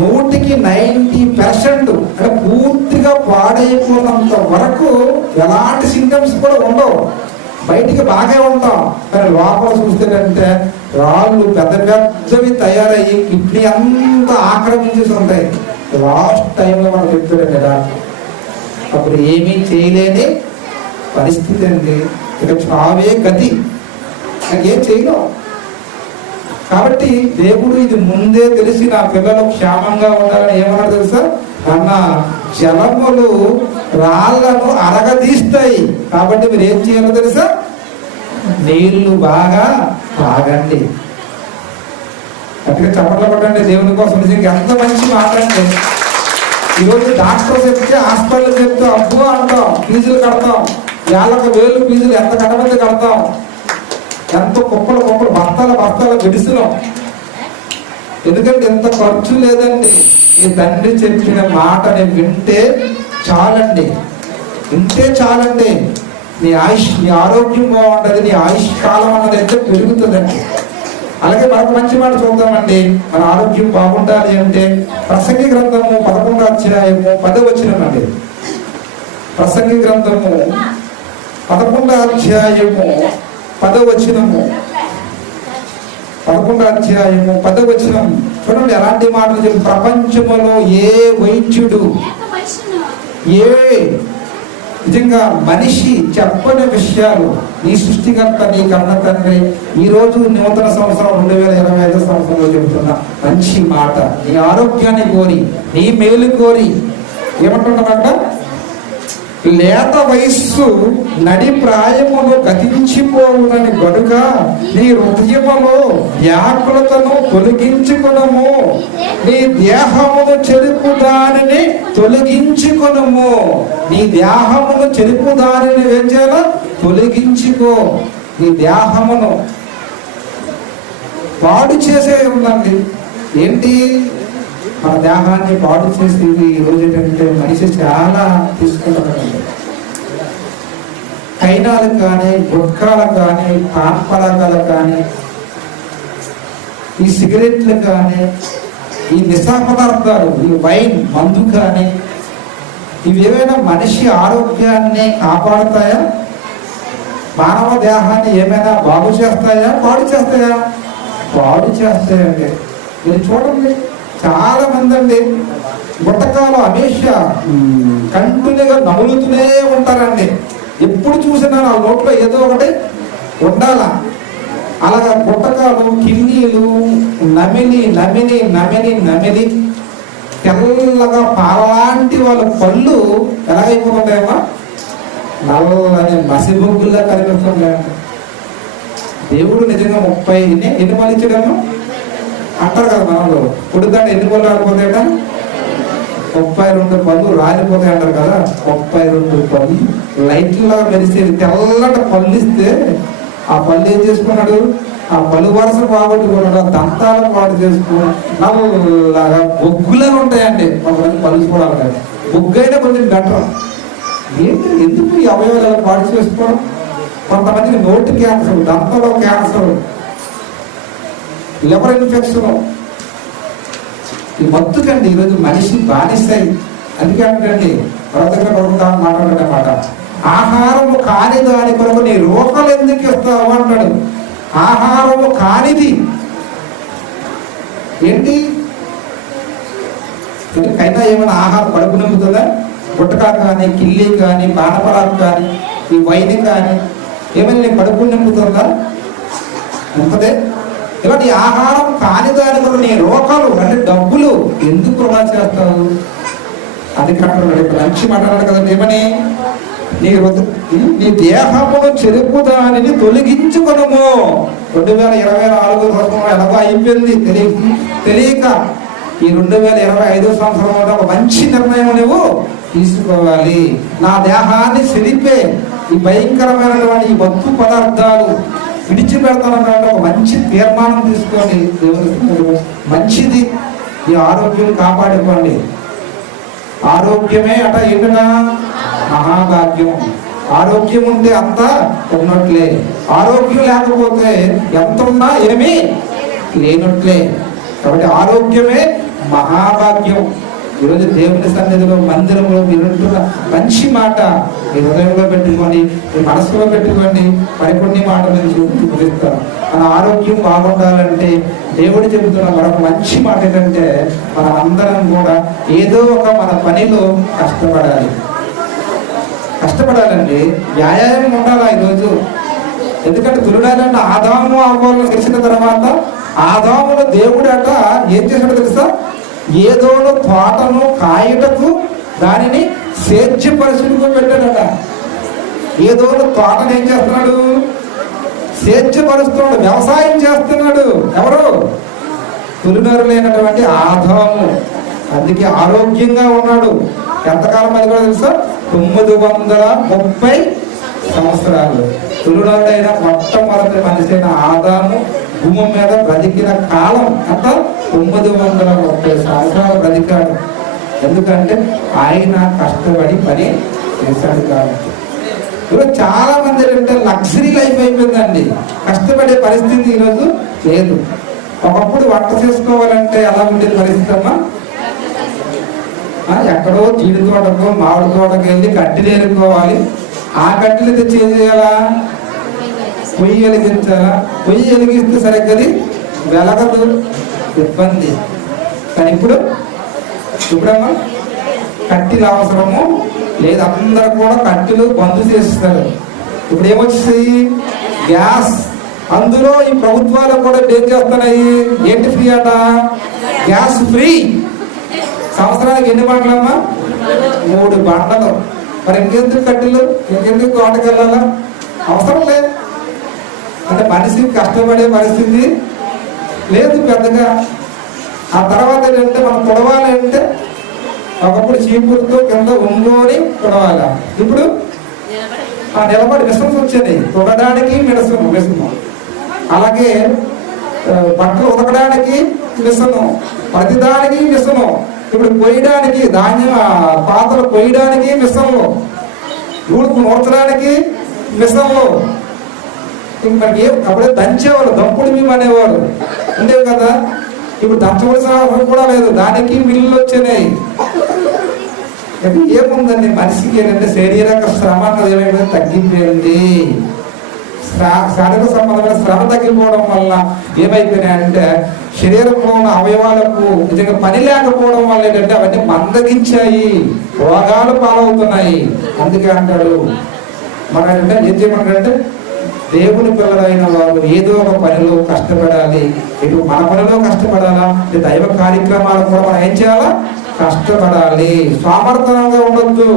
90% అంటే పూర్తిగా పాడైపోయినంత వరకు ఎలాంటి సింటమ్స్ కూడా ఉండవు. బయటికి బాగా ఉంటాం, కానీ లోపల చూస్తేనంటే రాళ్ళు పెద్ద పెద్దవి తయారయ్యి కిడ్నీ అంతా ఆక్రమించేసి ఉంటాయి. లాస్ట్ టైంలో మనం చెప్తాడండి డాక్టర్, అప్పుడు ఏమీ చేయలేని పరిస్థితి అండి. ఇక చావే గతి, నాకేం చేయలేం. కాబట్టి దేవుడు ఇది ముందే తెలిసి నా పిల్లలు క్షేమంగా ఉండాలని ఏమన్నా తెలుసా అన్న, జలములు రాళ్లను అరగదీస్తాయి. కాబట్టి మీరు ఏం చేయాలో తెలుసా? నీళ్లు బాగా తాగండి. అట్లా చప్పట్లు పట్టండి దేవుని కోసం. నిజంగా ఎంత మంచి మాట్లాడండి. ఈరోజు డాక్టర్ చెప్తే, హాస్పిటల్ చెప్తే అబ్బు అంటాం, ఫీజులు కడతాం, 50,000 ఫీజులు ఎంత కడమంది కడతాం, ఎంతో కుప్పలు బస్తాల గడిస్తున్నాం. ఎందుకంటే ఎంత ఖర్చు లేదండి. ఈ తండ్రి చెప్పిన మాటని వింటే చాలండి. నీ ఆరోగ్యం బాగుంటుంది, నీ ఆయుష్ కాలం అన్నది అయితే పెరుగుతుందండి. అలాగే మరొక మంచి మాట చూద్దామండి. మన ఆరోగ్యం బాగుండాలి అంటే ప్రసంగి గ్రంథము 11 అండి. ప్రసంగి గ్రంథము 11 చూడండి ఎలాంటి మాటలు చెప్పి. ప్రపంచంలో ఏ వైద్యుడు, నిజంగా మనిషి చెప్పని విషయాలు నీ సృష్టికర్త, నీ కన్న తండ్రి ఈరోజు నూతన సంవత్సరం 2025 సంవత్సరంలో చెబుతున్నా మంచి మాట. నీ ఆరోగ్యాన్ని కోరి, నీ మేలు కోరి ఏమంటున్నామంట? లేత వయస్సు నడి ప్రాయమును గతించిపోవునని గనుక నీ హృదయములో వ్యాకులతను తొలగించుకొనము, నీ దేహమును చెరుపు దానిని తొలగించుకొనము. నీ దేహమును చెరుపు దానిని ఏం చేయాలో తొలగించుకో. నీ దేహమును పాడు చేసే ఉందండి. ఏంటి? మన దేహాన్ని పాడు చేసేది ఈరోజు ఏంటంటే మనిషి చాలా తీసుకుంటారండి. కైనాలు కానీ, గుట్కాలు కానీ, పాన్ పరాగాలు కానీ, ఈ సిగరెట్లు కానీ, ఈ నిశా పదార్థాలు, ఈ వైన్, మందు కానీ, ఇవి ఏమైనా మనిషి ఆరోగ్యాన్ని కాపాడుతాయా? మానవ దేహాన్ని ఏమైనా బాగు చేస్తాయా? పాడు చేస్తాయా? పాడు చేస్తాయండి. మీరు చూడండి, చాలా మంది అండి గుట్టకాలు హమేషా కంటిన్యూగా నములుతూనే ఉంటారండి. ఎప్పుడు చూసినా ఆ నోట్లో ఏదో ఒకటి ఉండాలా. అలాగా గుట్టకాలు, కిన్నీలు నమిలి నమిలి నమిలి నమిలి తెల్లగా పాలలాంటి వాళ్ళ పళ్ళు ఎలాగైపోతుంటాయమ్మా? నల్లని మసిబొగ్గుల్లా కనిపిస్తుంటాయండి. దేవుడు నిజంగా 30 ఎన్ని పళ్ళు ఇచ్చాడమ్మా అంటారు కదా. మనలో కొడుతాడు ఎన్ని పళ్ళు రాలిపోతాయట? 32 పళ్ళు రాలిపోతాయి అంటారు కదా. 32 పళ్ళు లైట్లా మెరిసేది తెల్లటి పళ్ళు ఇస్తే ఆ పళ్ళు ఏం చేసుకున్నాడు? ఆ పలు వరుస పోగొట్టుకున్నాడు, ఆ దంతాలను పాటు చేసుకున్నాడు. నల్లగా బొగ్గులాగా ఉంటాయండి పళ్ళు చూడాలి కదా. బొగ్గు అయినా కొంచెం బెటర్. ఏంటి, ఎందుకు ఈ అవయవాలు పాటు చేసుకోవడం? కొంతమందికి నోటి క్యాన్సర్, దంతంలో క్యాన్సర్, లివర్ ఇన్ఫెక్షన్. ఈ మత్తుకండి ఈరోజు మనిషి బానిస్తాయి. అందుకే అంటండి బ్రతక కొడుకుతా మాట్లాడమాట, ఆహారము కాని దాని కొరకు నీ రోగాలు ఎందుకు ఇస్తావు అంటాడు. ఆహారము కానిది ఏంటి? కైనా ఏమైనా ఆహారం కడుపు నింపుతుందా? గుట్టకా కానీ, కిల్లి కానీ, బాణపరాలు కానీ, ఈ వైన్ కానీ ఏమైనా నీ కడుపు నింపుతుందా? నింపదే. ఇలాంటి ఆహారం కాని దాని కొరకు నీ రోగాలు అంటే డబ్బులు ఎందుకు వృధా చేస్తావు? అది కాకుండా ఇప్పుడు మంచి మాట్లాడాలి కదండి. ఏమని? నీ దేహమును చెరుపు దానిని తొలగించుకొనుము. 2024 సంవత్సరం ఎలాగో అయిపోయింది తెలియక. ఈ 2025 సంవత్సరం ఒక మంచి నిర్ణయం నువ్వు తీసుకోవాలి. నా దేహాన్ని చెరిపే ఈ భయంకరమైనటువంటి ఈ వస్తు పదార్థాలు విడిచిపెడతానన్నటువంటి ఒక మంచి తీర్మానం తీసుకోండి. దేవుని మంచిది. ఈ ఆరోగ్యం కాపాడుకోండి. ఆరోగ్యమే అట ఏంటనా మహాభాగ్యం. ఆరోగ్యం ఉంటే అంతా ఉన్నట్లే, ఆరోగ్యం లేకపోతే ఎంత ఉన్నా ఏమీ లేనట్లే. కాబట్టి ఆరోగ్యమే మహాభాగ్యం. ఈరోజు దేవుని సన్నిధిలో, మందిరంలో మీరుంటున్న మంచి మాట మీ హృదయంలో పెట్టుకొని, మీ మనసులో పెట్టుకోండి. మరికొన్ని మాటలు నేను చూపిస్తాను. మన ఆరోగ్యం బాగుండాలంటే దేవుడు చెబుతున్న మరొక మంచి మాట ఏంటంటే, మన అందరం కూడా ఏదో ఒక మన పనిలో కష్టపడాలండి. వ్యాయామం ఉండాలా ఈరోజు. ఎందుకంటే దురుడాలంటే ఆదాము అవ్వాలని తెలిసిన తర్వాత ఆదామును దేవుడు అట ఏం చేశాడో తెలుసా? ఏదోను తోటను కాయటకు దానిని సేద్యపరుచుకు పెట్టాడట. ఏదోను తోటను ఏం చేస్తున్నాడు? సేద్యపరుస్తున్నాడు, వ్యవసాయం చేస్తున్నాడు. ఎవరు? తొలినరులైనటువంటి ఆదాము. అందుకే ఆరోగ్యంగా ఉన్నాడు. ఎంతకాలం అది కూడా తెలుసా? 930 సంవత్సరాలు. తొలినరుడైన మొట్టమొదటి మనిషి అయిన ఆదాము భూమి మీద బ్రతికిన కాలం అంత 930 సంవత్సరాలు బ్రతికాడు. ఎందుకంటే ఆయన కష్టపడి పని చేశాడు కాబట్టి. ఈరోజు చాలా మంది ఏంటంటే లగ్జరీ లైఫ్ అయిపోయిందండి. కష్టపడే పరిస్థితి ఈరోజు లేదు. ఒకప్పుడు వంట చేసుకోవాలంటే ఎలా ఉండేది పరిస్థితి అమ్మా? ఎక్కడో జీడి తోటకు, మామిడి తోటకు వెళ్ళి కట్టెలు ఏరుకోవాలి. ఆ కట్టెలు తెచ్చి ఏం చేయాలా? పొయ్యి వెలిగించాలా? పొయ్యి వెలిగిస్తే సరిగ్గా వెలగదు, ఇబ్బంది. కానీ ఇప్పుడమ్మా కట్టెలు అవసరము లేదు. అందరూ కూడా కట్టెలు బంద్ చేస్తారు. ఇప్పుడు ఏమొచ్చేసాయి? గ్యాస్. అందులో ఈ ప్రభుత్వాలు కూడా ఏం చేస్తున్నాయి? ఏంటి ఫ్రీ అట? Gas free. సంవత్సరానికి ఎన్ని బండ్లమ్మా? 3 బండ్లు. మరి ఇంకెందుకు కట్టెలు? ఇంకెందుకు తోటకి వెళ్ళాలా? అవసరం లేదు. అంటే మనిషికి కష్టపడే పరిస్థితి లేదు పెద్దగా. ఆ తర్వాత ఏంటంటే మనం పొడవాలి అంటే ఒకప్పుడు చీపురుతో కింద ఒంగోని పొడవాలి. ఇప్పుడు నిలబడి మిషన్స్ వచ్చేది. తొడడానికి మిషను, అలాగే బట్టలు ఉతకడానికి మిషను, ప్రతిదానికి మిషను. ఇప్పుడు కొయ్యడానికి ధాన్యం పాతలు కొయ్యడానికి మిషన్లు, ఊడుకు నూర్చడానికి మిషన్లు. మనకి అప్పుడే దంచేవాళ్ళు, దంపుడు మేము అనేవారు ఉండేవి కదా. ఇప్పుడు దంచవలసిన అవసరం కూడా లేదు, దానికి మిల్లులు వచ్చినాయి. ఏముందండి మనిషికి ఏంటంటే శారీరక శ్రమ అన్నది ఏమైనా తగ్గిపోయింది. శారీరక సంబంధమైన శ్రమ తగ్గిపోవడం వల్ల ఏమైపోయినాయంటే శరీరంలో ఉన్న అవయవాలకు నిజంగా పని లేకపోవడం వల్ల ఏంటంటే అవన్నీ మందగించాయి, రోగాలు పాలవుతున్నాయి. అందుకే అంటాడు మన ఏం చేయమంటాడంటే దేవుని పిల్లలైన వారు ఏదో ఒక పనిలో కష్టపడాలి. ఇటు మన పనిలో కష్టపడాలా, దైవ కార్యక్రమాలు కూడా మనం ఏం చేయాలా? కష్టపడాలి. సామర్థ్యంగా ఉండొద్దు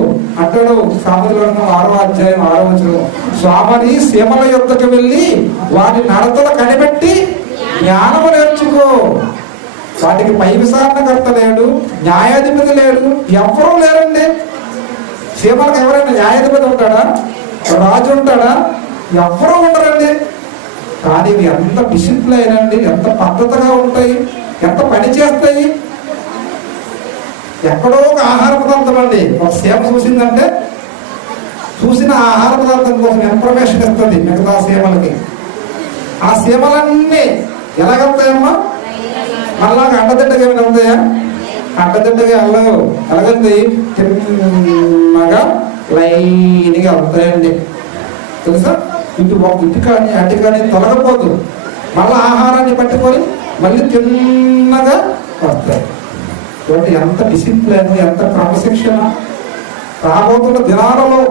అంటాడు సామెతలను 6వ అధ్యాయం 6వ వచనం. స్వామిని సీమల యొద్దకు వెళ్ళి వాటి నడతలు కనిపెట్టి జ్ఞానము నేర్చుకో. వాటికి పై విచారణకర్త లేడు, న్యాయాధిపతి లేడు, ఎవరూ లేరండి. సీమలకు ఎవరైనా న్యాయాధిపతి ఉంటాడా? రాజు ఉంటాడా? ఎవరూ ఉండరండి. కానీ ఇవి ఎంత డిసిప్లైన్ అండి, ఎంత పద్ధతిగా ఉంటాయి, ఎంత పని చేస్తాయి. ఎక్కడో ఒక ఆహార పదార్థం అండి ఒక సీమ చూసిందంటే చూసిన ఆహార పదార్థం కోసం ఇన్ఫర్మేషన్ ఇస్తుంది మిగతా సీమలకి. ఆ సీమలన్నీ ఎలాగెళ్తాయమ్మా? మళ్ళా అడ్డదిడ్డగా ఏమైనా వెళ్తాయా? అడ్డదిడ్డగా వెళ్ళవు. ఎలాగంది? చిన్నగా లైన్గా వెళ్తాయండి. తెలుసా? ఇటు కానీ అటు కానీ తొలగపోదు. మళ్ళీ ఆహారాన్ని పట్టుకొని మళ్ళీ చిన్నగా వస్తాయి. కాబట్టి ఎంత డిసిప్లిన్, ఎంత క్రమశిక్షణ. రాబోతున్న దినాలలో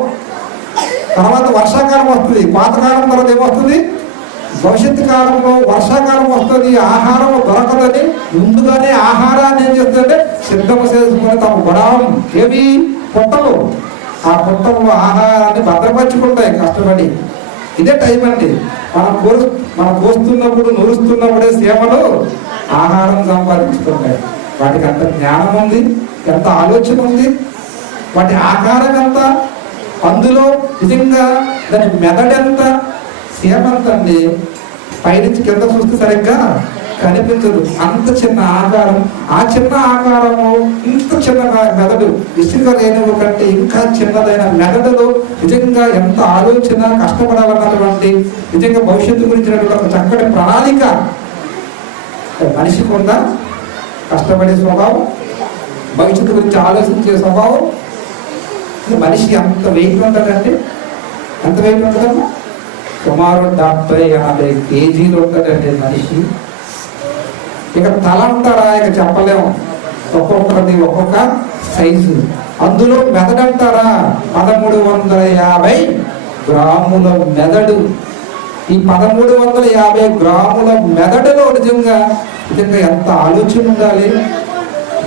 తర్వాత వర్షాకాలం వస్తుంది, పాతకాలం తర్వాత ఏమొస్తుంది? భవిష్యత్తు కాలంలో వర్షాకాలం వస్తుంది. ఆహారం దొరకదని ముందుగానే ఆహారాన్ని ఏం చేస్తుందంటే సిద్ధం చేసుకుని తమ గొడవం ఏవి పుట్టలు, ఆ పుట్టల్లో ఆహారాన్ని భద్రపరుచుకుంటాయి కష్టపడి. ఇదే టైం అండి. మనం కోస్తున్నప్పుడు నూరుస్తున్నప్పుడే సీమలు ఆహారం సంపాదించుకుంటాయి. వాటికి అంత జ్ఞానం ఉంది, ఎంత ఆలోచన ఉంది, వాటి ఆకారం ఎంత, అందులో నిజంగా దాని మెదడెంత, సీమంత అండి. పైనుంచి కింద చూస్తే సరిగ్గా కనిపించదు. అంత చిన్న ఆకారం. ఆ చిన్న ఆకారము ఇంత చిన్న మెదడు, ఇసుక రేణువు కంటే ఇంకా చిన్నదైన మెదడులో నిజంగా ఎంత ఆలోచన, కష్టపడాలన్నటువంటి నిజంగా భవిష్యత్తు గురించినటువంటి ఒక చక్కటి ప్రణాళిక మనిషికి ఉందా? కష్టపడే స్వభావం, భవిష్యత్తు గురించి ఆలోచించే స్వభావం. మనిషి ఎంత వెయిట్ ఉంటుందంటే, ఎంత వెయిట్ ఉంటుందమ్మా? సుమారు 70-80 కేజీలు ఉంటాడండి మనిషి. ఇక తల అంటారా? ఇక చెప్పలేము. ఒక్కొక్కరిది ఒక్కొక్క సైజు. అందులో మెదడంటారా? 1350 గ్రాముల మెదడు. ఈ 1350 గ్రాముల మెదడులో నిజంగా ఎంత ఆలోచన ఉండాలి,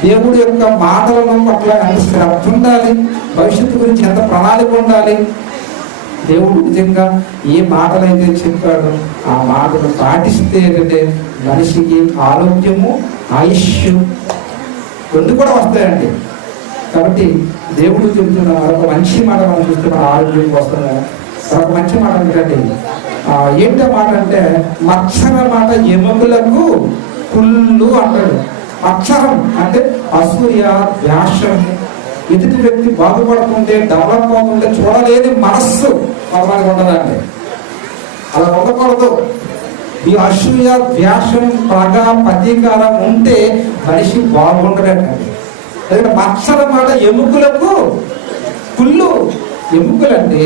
దేవుడి యొక్క మాటలను పట్ల ఎంత శ్రద్ధ ఉండాలి, భవిష్యత్తు గురించి ఎంత ప్రణాళిక ఉండాలి. దేవుడు నిజంగా ఏ మాటలైతే చెప్పాడో ఆ మాటలు పాటిస్తే మనిషికి ఆరోగ్యము, ఆయుష్ రెండు కూడా వస్తాయండి. కాబట్టి దేవుడు చెబుతున్న ఒక మంచి మాట మనం చూస్తే మన ఆరోగ్యం వస్తుంది. ఒక మంచి మాట ఏంటంటే, ఏంటో మాట అంటే మత్సర మాట ఎముకలకు కుళ్ళు అంటాడు. మత్సరం అంటే అసూయ, ద్వేషం, ఎదుటి వ్యక్తి బాగుపడుతుంటే, డెవలప్ అవుతుంటే చూడలేని మనస్సు మనకి ఉండదండి. అలా ఉండకూడదు. ఈ అసూయ, ద్వేషం, పగ, ప్రతీకారం ఉంటే మనిషి బాగుండడండి. ఎందుకంటే మత్సర మాట ఎముకలకు కుళ్ళు. ఎముకలండి,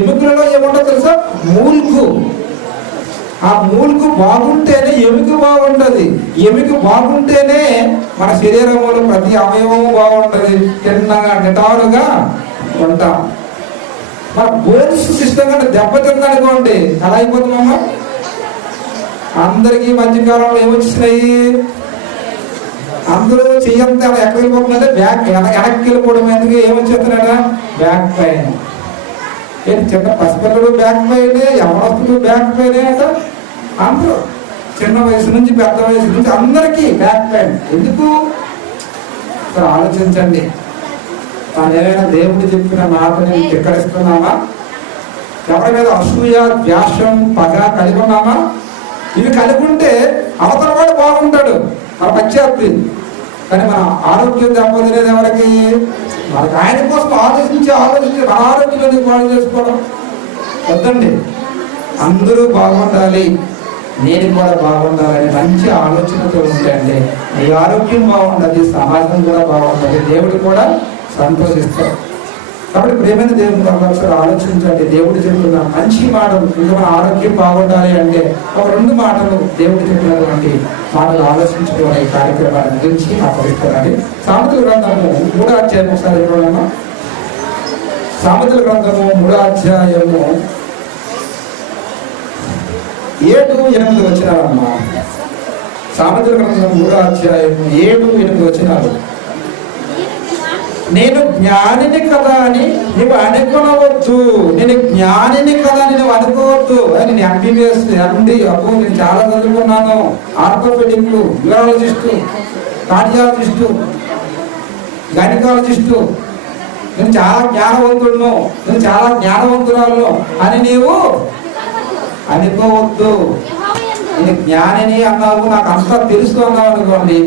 ఎముకలలో ఏముంటుందో తెలుసా? మూల్కు. ఆ మూలుకు బాగుంటేనే ఎముక బాగుంటుంది. ఎముక బాగుంటేనే మన శరీరంలో ప్రతి అవయవము బాగుంటుంది. తిన్నగా నిటారుగా ఉంటాం. మన బోన్స్ సిస్టమ్ కంటే దెబ్బతిందనుకోండి, అలా అయిపోతున్నామా? అందరికీ మధ్యకాలంలో ఏమొచ్చినాయి? అందరూ చెయ్యంతా ఎక్కడ వెళ్ళిపోతుందంటే వెనక్కి వెళ్ళిపోవడం. ఎందుకు? ఏమొచ్చేస్తున్నాడా? Back pain. చిన్న పసిపిల్లలు బ్యాక్ పెయిన్, ఎవరొస్తులు బ్యాక్ పెయిన్ అంట. అందరూ చిన్న వయసు నుంచి పెద్ద వయసు నుంచి అందరికీ బ్యాక్ పెయిన్. ఎందుకు? ఆలోచించండి. మనం ఏమైనా దేవుడు చెప్పిన మాటని ధిక్కరిస్తున్నామా? ఎవరి మీద అసూయ, ద్వేషం, పగ కలిగి ఉన్నామా? ఇవి కలిగి ఉంటే అవతల వాడు బాగుంటాడు, మన పశ్చాత్తి. కానీ మన ఆరోగ్యం దెబ్బతినేది ఎవరికి? మనకి. ఆయన కోసం ఆలోచించి మన ఆరోగ్యాన్ని పాడు చేసుకోవడం వద్దండి. అందరూ బాగుండాలి, నేను కూడా బాగుండాలని మంచి ఆలోచనతో ఉంటాయండి. ఈ ఆరోగ్యం బాగుండాలి, సమాజం కూడా బాగుండాలి, దేవుడు కూడా సంతోషిస్తాడు. కాబట్టి ప్రేమైన దేవుడు ఒకసారి ఆలోచించండి. దేవుడు చెప్తున్న మంచి మాటలు, ఇంకా మన ఆరోగ్యం బాగుండాలి అంటే ఒక 2 మాటలు దేవుడు చెప్పినటువంటి మాటలు ఆలోచించడం అనే కార్యక్రమాన్ని గురించి ఆపరిస్తారండి. సామెతల గ్రంథము 3వ అధ్యాయం ఒకసారి చూడమ్మా. సామెతల గ్రంథము 3వ అధ్యాయము 7-8 వచనాలమ్మా. సామెతల గ్రంథము 3వ అధ్యాయము 7-8 వచనాలు. నేను జ్ఞానిని కదా అని నువ్వు అనుకోవద్దు. నేను జ్ఞానిని కదా అని నువ్వు అనుకోవద్దు. నేను ఎంబీబీఎస్, ఎండి, అబ్బో నేను చాలా చదువుకున్నాను, ఆర్థోపెడిక్, న్యూరాలజిస్టు, కార్డియాలజిస్టు, గైనకాలజిస్టు, నేను చాలా జ్ఞానవంతుడును, నేను చాలా జ్ఞానవంతురాలను అని నీవు అనుకోవద్దు. నేను జ్ఞానిని అన్నావు, నాకు అంతా తెలుసు అన్నావు అనుకోండి,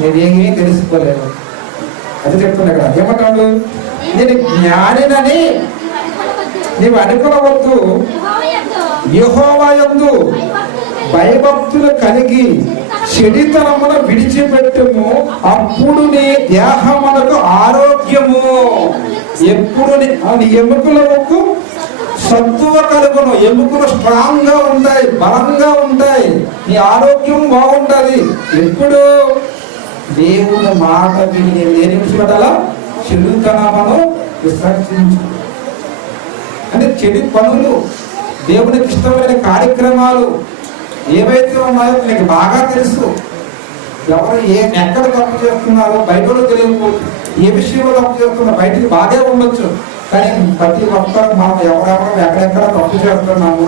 నేనేమీ తెలుసుకోలేదు. అది చెప్తున్నా కదా. ఏమంటాడు? నేను జ్ఞానినని నీవు అనుకొనవద్దు, యెహోవా యందు భయభక్తులు కలిగి చెడితనమును విడిచిపెట్టుము, అప్పుడు నీ దేహమునకు ఆరోగ్యము, ఎప్పుడు నీ ఎముకలకు సత్తువ కలుగును. ఎముకలు స్ట్రాంగ్ గా ఉంటాయి, బలంగా ఉంటాయి, నీ ఆరోగ్యం బాగుంటది. ఎప్పుడు దేవుని మాట విని దేని విడిచిపెట్టాలా? చెడుతనమును విసర్జించు. అంటే చెడు పనులు, దేవునికి ఇష్టమైన కార్యక్రమాలు ఏవైతే ఉన్నాయో మీకు బాగా తెలుసు. ఎవరు ఎక్కడ తప్పు చేస్తున్నారో బయటలో తెలియకపోవచ్చు, ఏ విషయంలో తప్పు చేస్తున్నారో బయటికి బాగా ఉండొచ్చు. కానీ ప్రతి ఒక్కరు మనం ఎవరెవరు ఎక్కడెక్కడ తప్పు చేస్తున్నాము,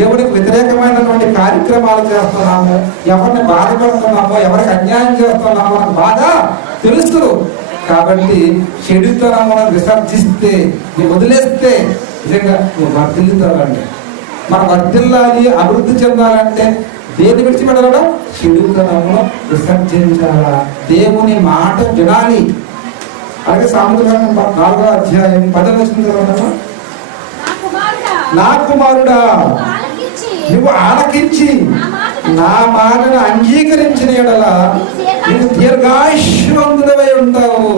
దేవుడికి వ్యతిరేకమైనటువంటి కార్యక్రమాలు చేస్తున్నాము, ఎవరిని బాధపడుతున్నామో, ఎవరికి అన్యాయం చేస్తున్నామో మనకు బాగా తెలుసు. కాబట్టి చెడుతనమును విసర్జిస్తే, నువ్వు వదిలేస్తే నిజంగా నువ్వు వర్ధిల్లుతావండి. మనం వర్ధిల్లాలి, అభివృద్ధి చెందాలంటే దేని విడిచిపెట్టాలా? చెడుతనమును విసర్జించాలా, దేవుని మాట వినాలి. అలాగే సామెతల 4వ అధ్యాయం 10వ వచనం, నా కుమారుడా నువ్వు ఆలకించి నా మాటను అంగీకరించిన యెడల నువ్వు దీర్ఘాయుష్మంతుడవై ఉంటావు.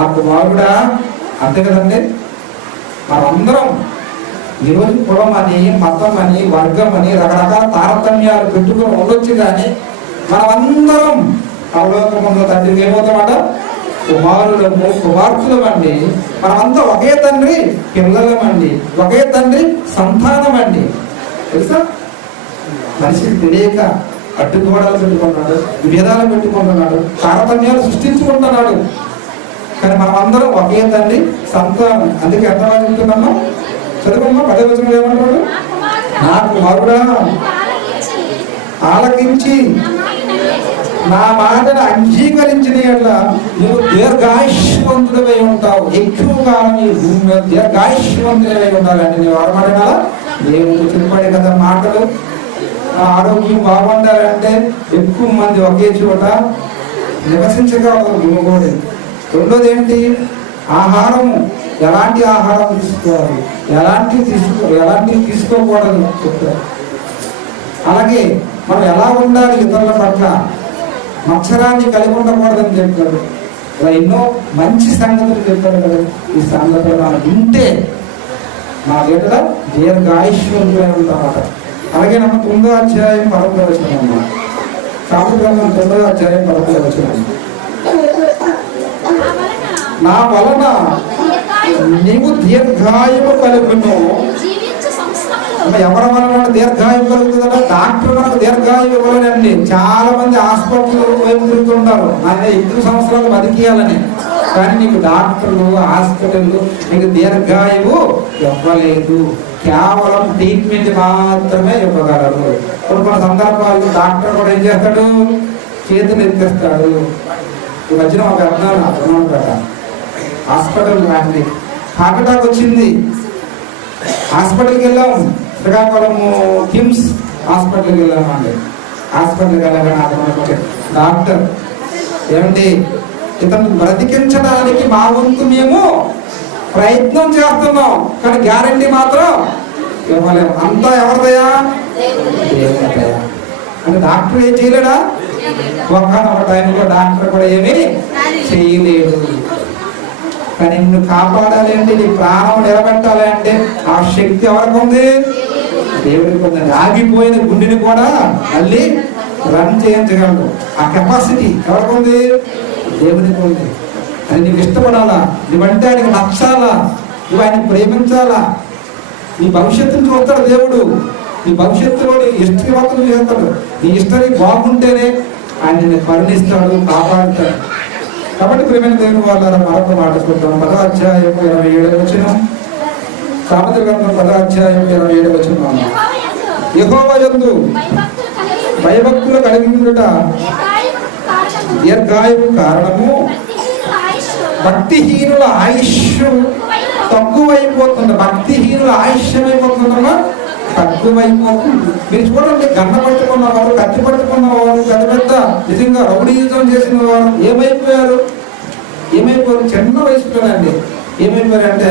ఆ కుమారుడా, అంతే కదండి. మనందరం ఈరోజు కులం అని, మతం అని, వర్గం అని రకరకాల తారతమ్యాలు పెట్టుకుని ఉండొచ్చు, కానీ మనమందరం పరలోకమున్న తండ్రికి ఏమవుతామట? కుమారులము, కుమార్తెలమండి. మనమంతా ఒకే తండ్రి పిల్లలమండి, ఒకే తండ్రి సంతానమండి. తెలుసా? మనిషికి తెలియక అడ్డుగోడలు పెట్టుకుంటున్నాడు, విభేదాలు పెట్టుకుంటున్నాడు, తారతమ్యాలు సృష్టించుకుంటున్నాడు. కానీ మనం అందరం ఒకే తండ్రి సంతానం. అందుకే ఎంత చెప్తున్నామా? చదువుకున్నా 10వ వచనం ఏమంటాడు? నా కుమారుడా ఆలకించి నా మాటను అంగీకరించిన యెడల నువ్వు దీర్ఘాయుష్మంతుడవై ఉంటావు. ఎక్కువ కాలం ఈ భూమి మీద దీర్ఘాయుష్మంతుడవై ఉండాలంటే నువ్వు ఎవరమాటనా? దేవుడు చెప్పాడు కదా మాటలు. ఆరోగ్యం బాగుండాలంటే ఎక్కువ మంది ఒకే చోట నివసించగలరు భూమిగోడి. రెండోది ఏంటి? ఆహారము. ఎలాంటి ఆహారం తీసుకోవాలి, ఎలాంటివి తీసుకోకూడదు చెప్తారు. అలాగే మనం ఎలా ఉండాలి ఇతరుల పట్ల, మత్సరాన్ని కలిగి ఉండకూడదని చెప్తారు. ఇలా ఎన్నో మంచి సంగతులు చెప్తారు కదా. ఈ సంగతులు మనం వింటే మా దగ్గర దీర్ఘాయుష్యంగా ఉంటామట. అలాగే ನಮ್ಮ 9వ అధ్యాయం 11వ వచనం అన్నమాట. సామెతల 9వ అధ్యాయం 11వ వచనం, నా వలన నీవు దీర్ఘాయువు కలుగును. ఎవరి వలన దీర్ఘాయువు కలుగుతుందంటే డాక్టర్ మనకు దీర్ఘాయువు ఇవ్వాలండి. చాలా మంది హాస్పిటల్ వైపు తిరుగుతుంటారు, ఆయన 2 సంవత్సరాలు బతికేయాలని. కానీ నీకు డాక్టర్లు, హాస్పిటల్ నీకు దీర్ఘాయువు ఇవ్వలేదు, కేవలం ట్రీట్మెంట్ మాత్రమే ఇవ్వగలరు. కొన్ని సందర్భాల్లో డాక్టర్ కూడా ఏం చేస్తాడు? చేతులు ఎత్తేస్తాడు. ఈ మధ్యన ఒక అర్థం కదా, హాస్పిటల్ రాండి, హార్ట్ అటాక్ వచ్చింది, హాస్పిటల్కి వెళ్ళాం. శ్రీకాకుళము కిమ్స్ హాస్పిటల్కి వెళ్ళామండి. హాస్పిటల్కి వెళ్ళగానే డాక్టర్ ఏమండి, ఇతను బ్రతికించడానికి మా వంతు మేము ప్రయత్నం చేస్తున్నాం, కానీ గ్యారంటీ మాత్రం ఇవ్వలేము. అంతా ఎవరిదయా? దేవునిదయా. అంటే డాక్టర్ ఏం చేయలేడా? ఒక్కనొక టైంలో డాక్టర్ కూడా ఏమీ చేయలేడు. కానీ నిన్ను కాపాడాలి అంటే, నీ ప్రాణం నిలబెట్టాలి అంటే ఆ శక్తి ఎవరికి ఉంది? దేవుడికి ఉంది. ఆగిపోయిన గుండెని కూడా మళ్ళీ రన్ చేయించగలడు. ఆ కెపాసిటీ ఎవరికి ఉంది? దేవునికి ఉంది. అది నీకు ఇష్టపడాలా, నువ్వంటే ఆయనకి నచ్చాలా, నువ్వు ఆయన ప్రేమించాలా. నీ భవిష్యత్తును చూస్తాడు దేవుడు. నీ భవిష్యత్తులో నీ హిస్టరీ మొత్తం చేస్తాడు. నీ హిస్టరీ బాగుంటేనే ఆయన నిన్ను కరుణిస్తాడు, కాపాడుతాడు. కాబట్టి ప్రేమైన దేవుని వాళ్ళ మరొక మాట చూద్దాం. 10వ అధ్యాయం 27వ వచనం. సామెతల గ్రంథం 10వ అధ్యాయం 27వ వచనం. యెహోవా యందు భయభక్తులు కలిగి ఉండుట దీర్ఘాయువు కారణము, భక్తిహీనుల ఆయుష్ తక్కువైపోతుంది. భక్తిహీనుల ఆయుష్యం అయిపోతుందమ్మా, తక్కువైపోతుంది. మీరు చూడండి, గన్న పట్టుకున్న వారు, కత్తి పట్టుకున్న వారు, పెద్ద పెద్ద నిజంగా రౌడీయుద్ధం చేసిన వారు ఏమైపోయారు? చిన్న వయసులోనండి ఏమైపోయారంటే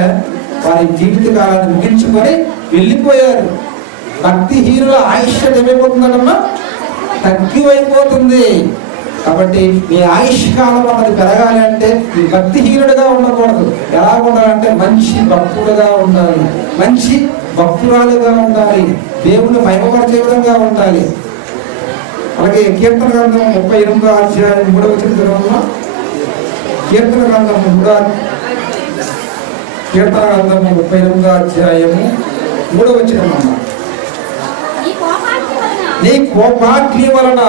వారి జీవిత కాలాన్ని ముగించుకొని వెళ్ళిపోయారు. భక్తిహీనుల ఆయుష్యం ఏమైపోతుందమ్మా? తగ్గివైపోతుంది. కాబట్టి మీ ఆయుష్ కాలం అన్నది పెరగాలి అంటే ఈ భక్తిహీనుడిగా ఉండకూడదు. ఎలా ఉండాలంటే మంచి భక్తుడుగా ఉండాలి, మంచి భక్తురాలుగా ఉండాలి, దేవుని మహిమపరిచే విధంగా ఉండాలి. అలాగే కీర్తన గ్రంథం 38వ అధ్యాయం 3వ వచనం, కీర్తన గ్రంథం 38వ అధ్యాయము 3వ వచనం అన్న, నీ కోపాగ్ని వలన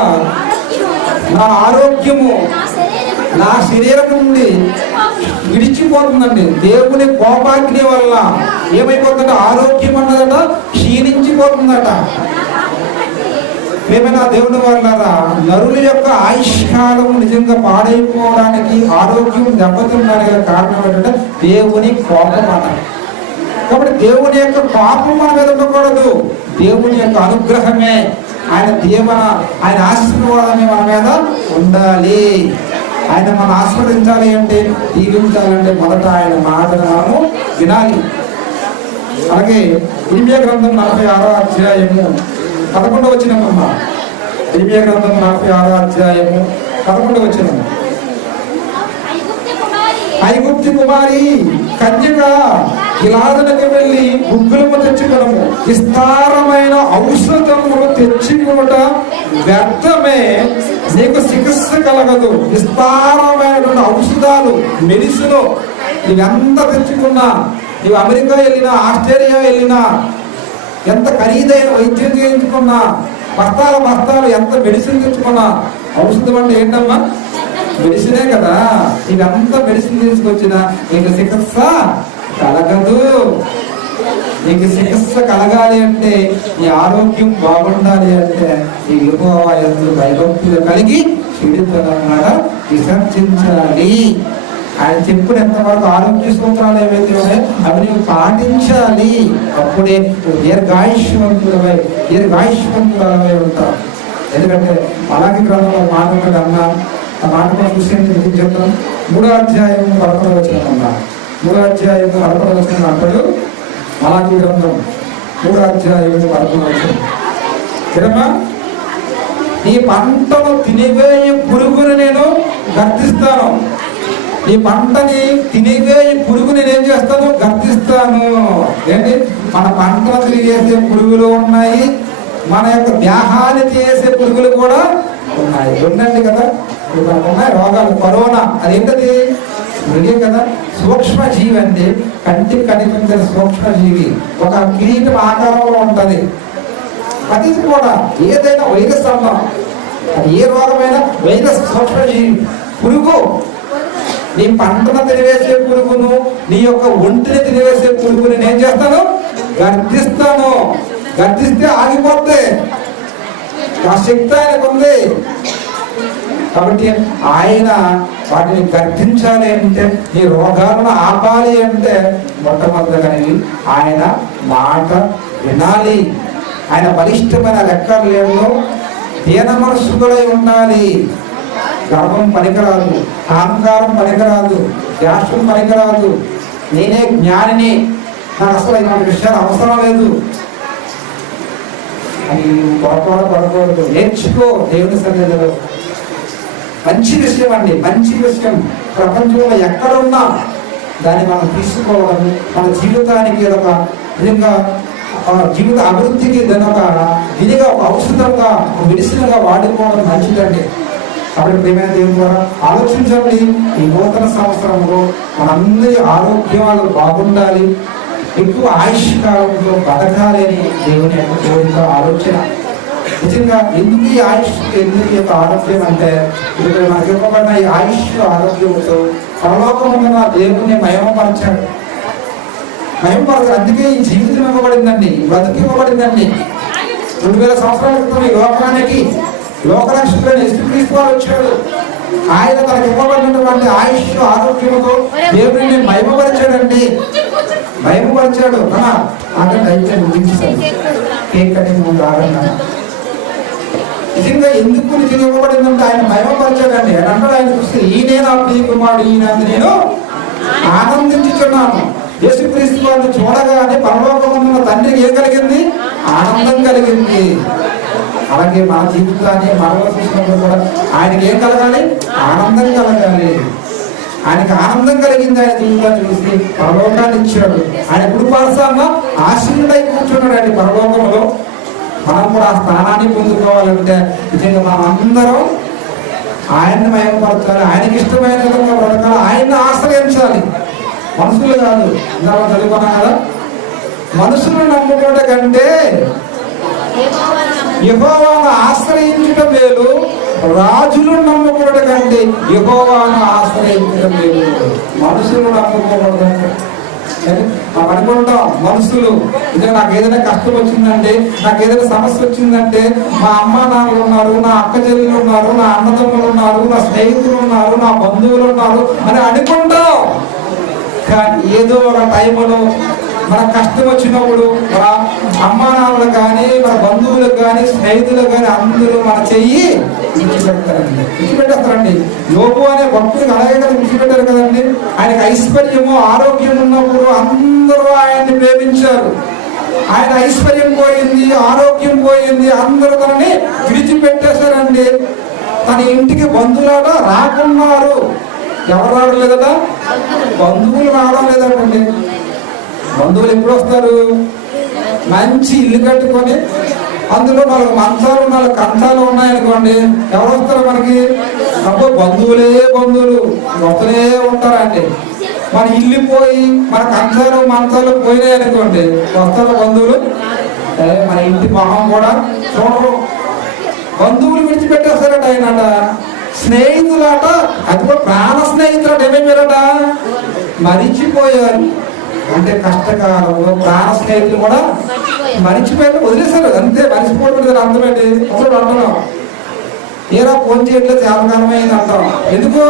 నా ఆరోగ్యము నా శరీరం నుండి విడిచిపోతుందండి. దేవుని కోపాగ్ని వల్ల ఏమైపోతుందంటే ఆరోగ్యం అన్నదట క్షీణించిపోతుందట. ఏమైనా దేవుని వాళ్ళరా, నరుల యొక్క ఆయుష్కాలం నిజంగా పాడైపోవడానికి, ఆరోగ్యం దెబ్బతినడానికి కారణం ఏంటంటే దేవుని కోపం అట. కాబట్టి దేవుని యొక్క కోపం మన మీద ఉండకూడదు, దేవుని యొక్క అనుగ్రహమే, ఆయన దీవెన, ఆయన ఆశీర్వాదమే మన మీద ఉండాలి. ఆయన మనం ఆశీర్వదించాలి అంటే, దీవించాలంటే మొదట ఆయన మాటను మనము వినాలి. అలాగే ఇర్మియా గ్రంథం 46వ అధ్యాయము 11వ వచనం అమ్మా. ఇర్మియా గ్రంథం 46వ అధ్యాయము 11వ వచనం, ఐగుప్తు కుమారి కన్యక గిలాదునకు వెళ్ళి గుగ్గులము తెచ్చుకొనము, విస్తారమైన ఔషధములు తెచ్చుకొనుట వ్యర్థమే, నీకు చికిత్స కలగదు. విస్తారమైనటువంటి ఔషధాలు, మెడిసిన్ ఇవంత తెచ్చుకున్నా, నీవు అమెరికా వెళ్ళినా, ఆస్ట్రేలియా వెళ్ళినా, ఎంత ఖరీదైన వైద్యం చేయించుకున్నా, బస్తాలు ఎంత మెడిసిన్ తెచ్చుకున్నా, ఔషధం అంటే ఏంటమ్మా? మెడిసినే కదా. ఇదంతా మెడిసిన్ తీసుకొచ్చినా నీకు చికిత్స కలగదు. నీకు చికిత్స కలగాలి అంటే, నీ ఆరోగ్యం బాగుండాలి అంటే ఈ యుగవాయులు భయభక్తులు కలిగి చెడుతనమాట విసర్జించాలి. ఆయన చెప్పినంత వరకు ఆరోగ్య సూత్రాలు ఏవైతే ఉన్నాయో అవి నువ్వు పాటించాలి. అప్పుడే దీర్ఘాయుష్వంతులవై ఉంటావు. ఎందుకంటే అలాగే గ్రంథంలో మాట అన్నా, ఆ మాట చూసి చెప్తాం. 3వ అధ్యాయం 11వ వచనం అన్నా, 3వ అధ్యాయం 11వ వచనం అంటాడు. అలాగే గ్రంథం 3వ అధ్యాయం 11వ వచనం, చిరమా నీ పంటను తినివేయి పురుగుని నేను గర్తిస్తాను. నీ పంటని తినివేయి పురుగు నేను ఏం చేస్తాను? గర్తిస్తాను. ఏంటి? మన పంటను తిరిగేసే పురుగులు ఉన్నాయి, మన యొక్క దేహాన్ని చేసే పురుగులు కూడా ఉన్నాయి. ఉండండి కదా, మనకు ఉన్నాయి రోగాలు. కరోనా అదేంటది? పురుగే కదా. సూక్ష్మజీవి అంటే కంటికి కనిపించిన సూక్ష్మజీవి, ఒక కిరీటం ఆకారంలో ఉంటుంది. అది కూడా ఏదైనా వైరస్ అన్నా, అది ఏ రోగమైనా వైరస్, సూక్ష్మజీవి, పురుగు. నీ పంటను తినివేసే పురుగును, నీ యొక్క ఒంటిని తినివేసే పురుగుని నేను చేస్తాను? గర్దిస్తాను. గర్దిస్తే ఆగిపోతే ఆ శక్తి ఆయనకు ఉంది. కాబట్టి ఆయన వాటిని గర్దించాలి అంటే, నీ రోగాలను ఆపాలి అంటే మొట్టమొదటిగా ఆయన మాట వినాలి. ఆయన బలిష్టమైన లెక్కలు లేవు, దీన మనస్సులై ఉండాలి. గర్వం పనికిరాదు, అహంకారం పనికిరాదు, ధ్యాసం పనికిరాదు. నేనే జ్ఞానిని, నాకు అసలు ఇలాంటి విషయాలు అవసరం లేదు అని పొరపాటు పడకూడదు. నేర్చుకో దేవుని సన్నిధిలో. మంచి విషయం అండి, మంచి విషయం. ప్రపంచంలో ఎక్కడున్నా దాన్ని మనం తీసుకోవడం, మన జీవితానికి ఒక విధంగా, జీవిత అభివృద్ధికి దాని ఒక విధిగా, ఒక ఔషధంగా, ఒక మెడిసిన్గా వాడుకోవడం మంచిదండి. కాబట్టి ప్రేమైన దేవుని ద్వారా ఆలోచించండి. ఈ నూతన సంవత్సరంలో మనందరి ఆరోగ్యాలు బాగుండాలి, ఎక్కువ ఆయుష్కాలంలో బతకాలి అని దేవుని యొక్క కోరిక, ఆలోచన. నిజంగా ఎందుకు ఈ ఆయుష్, ఎందుకు ఈ యొక్క ఆరోగ్యం అంటే, ఇప్పుడు మనకి ఇవ్వబడిన ఈ ఆయుష్ ఆరోగ్యంతో పరలోకమున్న దేవుని మహిమపరచాడు. అందుకే ఈ జీవితం ఇవ్వబడిందండి, బ్రతుకు ఇవ్వబడిందండి. 2000 సంవత్సరాల క్రితం ఈ లోకానికి లోకరక్షకుడైన యేసుక్రీస్తు వారు వచ్చాడు. ఆయన తనకు ఇవ్వబడినటువంటి ఆయుష్ ఆరోగ్యంతో దేవుడిని మహిమపరిచాడండి, మహిమపరిచాడు. అంటే అయితే ముగించాడు. కేక్ కటింగ్ ముందు ఆగండి. నిజంగా ఎందుకు నిజంగా ఇవ్వబడిందంటే ఆయన మహిమపరిచాడండి. అని అంటాడు. ఆయన చూస్తే ఈయనే నా ప్రియ కుమారుడు, ఈయన నేను ఆనందించుచున్నాను. యేసుక్రీస్తు వారిని చూడగానే పరలోకమందున్న తండ్రికి ఏం కలిగింది? ఆనందం కలిగింది. అలాగే మన జీవితాన్ని మరలా చూసినప్పుడు కూడా ఆయనకి ఏం కలగాలి? ఆనందం కలగాలి. ఆయనకి ఆనందం కలిగింది. ఆయన జీవితాన్ని చూసి పరలోకాన్ని ఇచ్చాడు. ఆయన కుడిపార్శ్వాన ఆశీనుడై కూర్చున్నాడు అండి పరలోకంలో. మనం కూడా ఆ స్థానాన్ని పొందుకోవాలంటే నిజంగా మనం అందరం ఆయన్ని మయమపరచాలి, ఆయనకి ఇష్టమైన విధంగా బ్రతకాలి, ఆయన్ని ఆశ్రయించాలి, మనుషులు కాదు. ఇందాక చదువుకున్నాం కదా, మనుషులను నమ్ముకోవడం కంటే యెహోవాను ఆశ్రయించడం మేలు, రాజులను నమ్ముకోవడం కంటే యెహోవాను ఆశ్రయించడం మేలు. మనుషులు నమ్ముకోవడం మనం అనుకుంటాం, మనుషులు ఇదే నాకు ఏదైనా కష్టం వచ్చిందంటే, నాకు ఏదైనా సమస్య వచ్చిందంటే మా అమ్మ నాన్నలు ఉన్నారు, నా అక్క చెల్లెలు ఉన్నారు, నా అన్నదమ్ములు ఉన్నారు, నా స్నేహితులు ఉన్నారు, నా బంధువులు ఉన్నారు అని అనుకుంటాం. కానీ ఏదో ఒక టైంలో మన కష్టం వచ్చినప్పుడు మన అమ్మా నాన్నలు కానీ, మన బంధువులకు కానీ, స్నేహితులకు కానీ అందరూ మన చెయ్యి విడిచిపెడతారండి, విడిచిపెట్టేస్తారండి. యోబు అనే భక్తుడికి అలాగే కదా విడిచిపెట్టారు కదండి. ఆయనకు ఐశ్వర్యము ఆరోగ్యం ఉన్నప్పుడు అందరూ ఆయన్ని ప్రేమించారు. ఆయన ఐశ్వర్యం పోయింది, ఆరోగ్యం పోయింది, అందరూ తనని విడిచిపెట్టేశారండి. తన ఇంటికి బంధువులాట రాకున్నారు. ఎవరు రావడం లేదట? బంధువులు రావడం లేదండి. బంధువులు ఎప్పుడు వస్తారు? మంచి ఇల్లు కట్టుకొని అందులో 4 మంచాలు 4 కంచాలు ఉన్నాయనుకోండి, ఎవరు వస్తారు మనకి? అబ్బో బంధువులే బంధువులు వస్తూనే ఉంటారండి. మన ఇల్లు పోయి మన కంచాలు మంచాలు పోయినాయి అనుకోండి, వస్తారు బంధువులు? మన ఇంటి మొహం కూడా చూడరు. బంధువులు విడిచిపెట్టేస్తారట ఆయనట. స్నేహితులట, అది కూడా ప్రాణ స్నేహితులట ఏమేమిరట? మరిచిపోయారు. అంటే కష్టకాలంలో ప్రాణ స్నేహితులు కూడా మరిచిపోయారు, వదిలేశారు అంతే. మరిచిపోవడం అర్థమేంటి? అసలు అంటున్నాం, ఏరా ఫోన్ చేయట్లేదు, చాలా కాలం అయింది అంటాం. ఎందుకు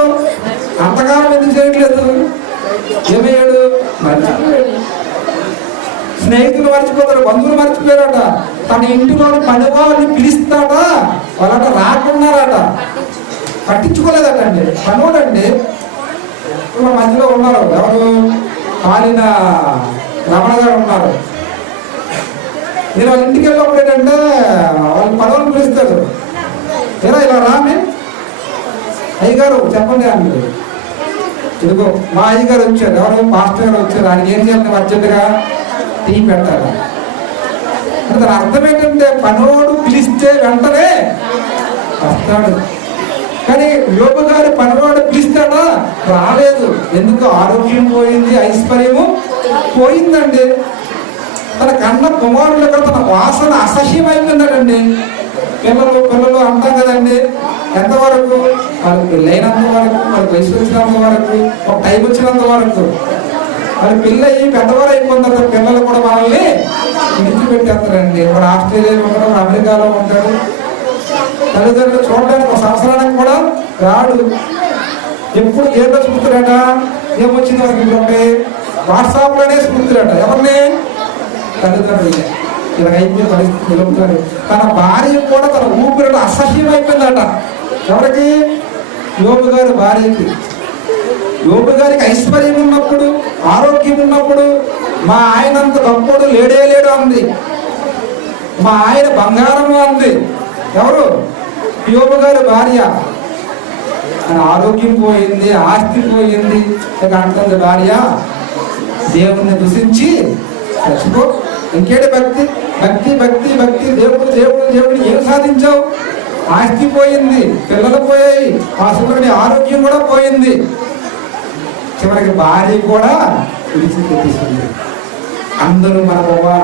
అంతకాలం ఎందుకు చేయట్లేదు? ఏమయ్యాడు? మర్చిపోయాడు. స్నేహితులు మర్చిపోతారు, బంధువులు మర్చిపోయారట. తన ఇంటిలో పని వాళ్ళని పిలుస్తాడా, వాళ్ళట రాకున్నారట, పట్టించుకోలేదట అండి. పనులండి మధ్యలో ఉన్నారు, ఎవరు? పాలిన రమణ గారు ఉన్నారు. నేను వాళ్ళ ఇంటికి వెళ్ళినప్పుడు ఏంటంటే వాళ్ళు పనులను పిలుస్తాడు, ఇలా ఇలా రామే అయ్యగారు చెప్పండి అని. ఇదిగో మా అయ్యగారు వచ్చారు, ఎవరు? మాస్టర్ గారు వచ్చారు. ఆయనకి ఏం చేయాలి? అర్జెంటుగా టీ పెట్టాలి. దాని అర్థం ఏంటంటే పనోడు పిలిస్తే వెంటనే వస్తాడు. కానీ యోబు గారి పనివాడు పిలుస్తాడా? రాలేదు. ఎందుకు? ఆరోగ్యం పోయింది, ఐశ్వర్యము పోయిందండి. తన కన్న కుమారులు తన వాసన అసహ్యం అయిపోయిందండి. పిల్లలు అంటాం కదండి, ఎంతవరకు? వాళ్ళకి పెళ్ళైనంత వరకు, వాళ్ళకి వయసు వచ్చినంత వరకు, ఒక టైం వచ్చినంత వరకు. వాళ్ళ పిల్లయి పెద్దవారు అయిపోయిన తర్వాత పిల్లలు కూడా మనల్ని విడిచిపెట్టేస్తారండి. ఇప్పుడు ఆస్ట్రేలియాలో ఉంటాడు, అమెరికాలో ఉంటాడు. తల్లిదండ్రులు చూడడానికి 1 సంవత్సరానికి కూడా రాడు. ఎప్పుడు దేంట్లో చూస్తారట? ఏమొచ్చింది వాళ్ళకి? ఇప్పుడు వాట్సాప్లోనే చూస్తారట. ఎవరిని? తల్లిదండ్రులు. ఇలా అయిపోయిన పరిస్థితులు ఉంటారు. తన భార్య కూడా తన ఊపిరి అసహ్యం అయిపోయిందట. ఎవరికి? యోబు గారి భార్యకి. యోబు గారికి ఐశ్వర్యం ఉన్నప్పుడు, ఆరోగ్యం ఉన్నప్పుడు మా ఆయనంత గొప్పడు లేడు అంది. మా ఆయన బంగారము అంది. ఎవరు? యోబు గారి భార్య. ఆరోగ్యం పోయింది, ఆస్తి పోయింది. ఇక అంటుంది భార్య, దేవుణ్ణి దూషించి చచ్చిపో. ఇంకేంటి భక్తి భక్తి భక్తి భక్తి, దేవుడు దేవుడు దేవుడు. ఏం సాధించావు? ఆస్తి పోయింది, పిల్లలు పోయాయి, అసలు ఆరోగ్యం కూడా పోయింది. చివరికి భార్య కూడా విడిచిపెట్టేసింది. అందరూ మన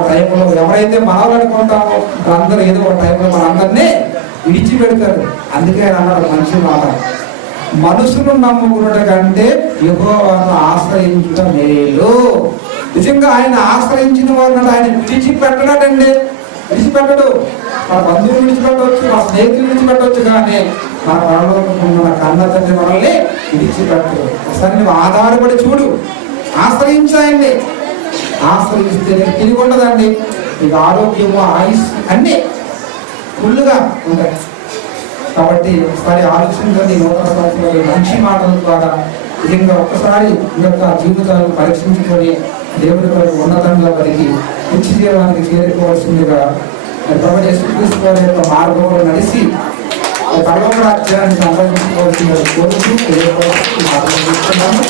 టైంలో ఎవరైతే మనవాలనుకుంటామో అందరూ ఏదో ఒక టైంలో మనందరినీ విడిచిపెడతారు. అందుకే అన్నాడు మనిషి మాట, మనుషులు నమ్ముకున్నట కంటే యెహోవాను ఆశ్రయించడం మేలు. నిజంగా ఆయన ఆశ్రయించిన వారిని ఆయన విడిచిపెట్టడండి, విడిచిపెట్టడు. మన బంధువులు విడిచిపెట్టవచ్చు, మన స్నేహితులు విడిచిపెట్టవచ్చు, కానీ మన పరలోకమున్న కన్న తండ్రి మనల్ని విడిచిపెట్టడు. ఒకసారి నువ్వు ఆధారపడి చూడు, ఆశ్రయించాయండి. ఆశ్రయిస్తే తిరిగి ఉండదండి. నీకు ఆరోగ్యము, ఆయుష్ అన్నీ ఫుల్గా ఉంటాయి. కాబట్టి ఒకసారి ఆలోచించండి. నూతన సంవత్సరంలో మంచి మాటల ద్వారా నిజంగా ఒక్కసారి ఈ యొక్క జీవితాలను పరీక్షించుకొని దేవుని కొరకు ఉన్నతంగా వారికి నిత్య జీవానికి చేరుకోవాల్సిందిగా ప్రభు యేసుక్రీస్తు వారి యొక్క మార్గంలో నడిచి పరలోక రాజ్యాన్ని సంపాదించుకోవాల్సిందిగా కోరుతూ ఈ మార్గం చూస్తున్నాము.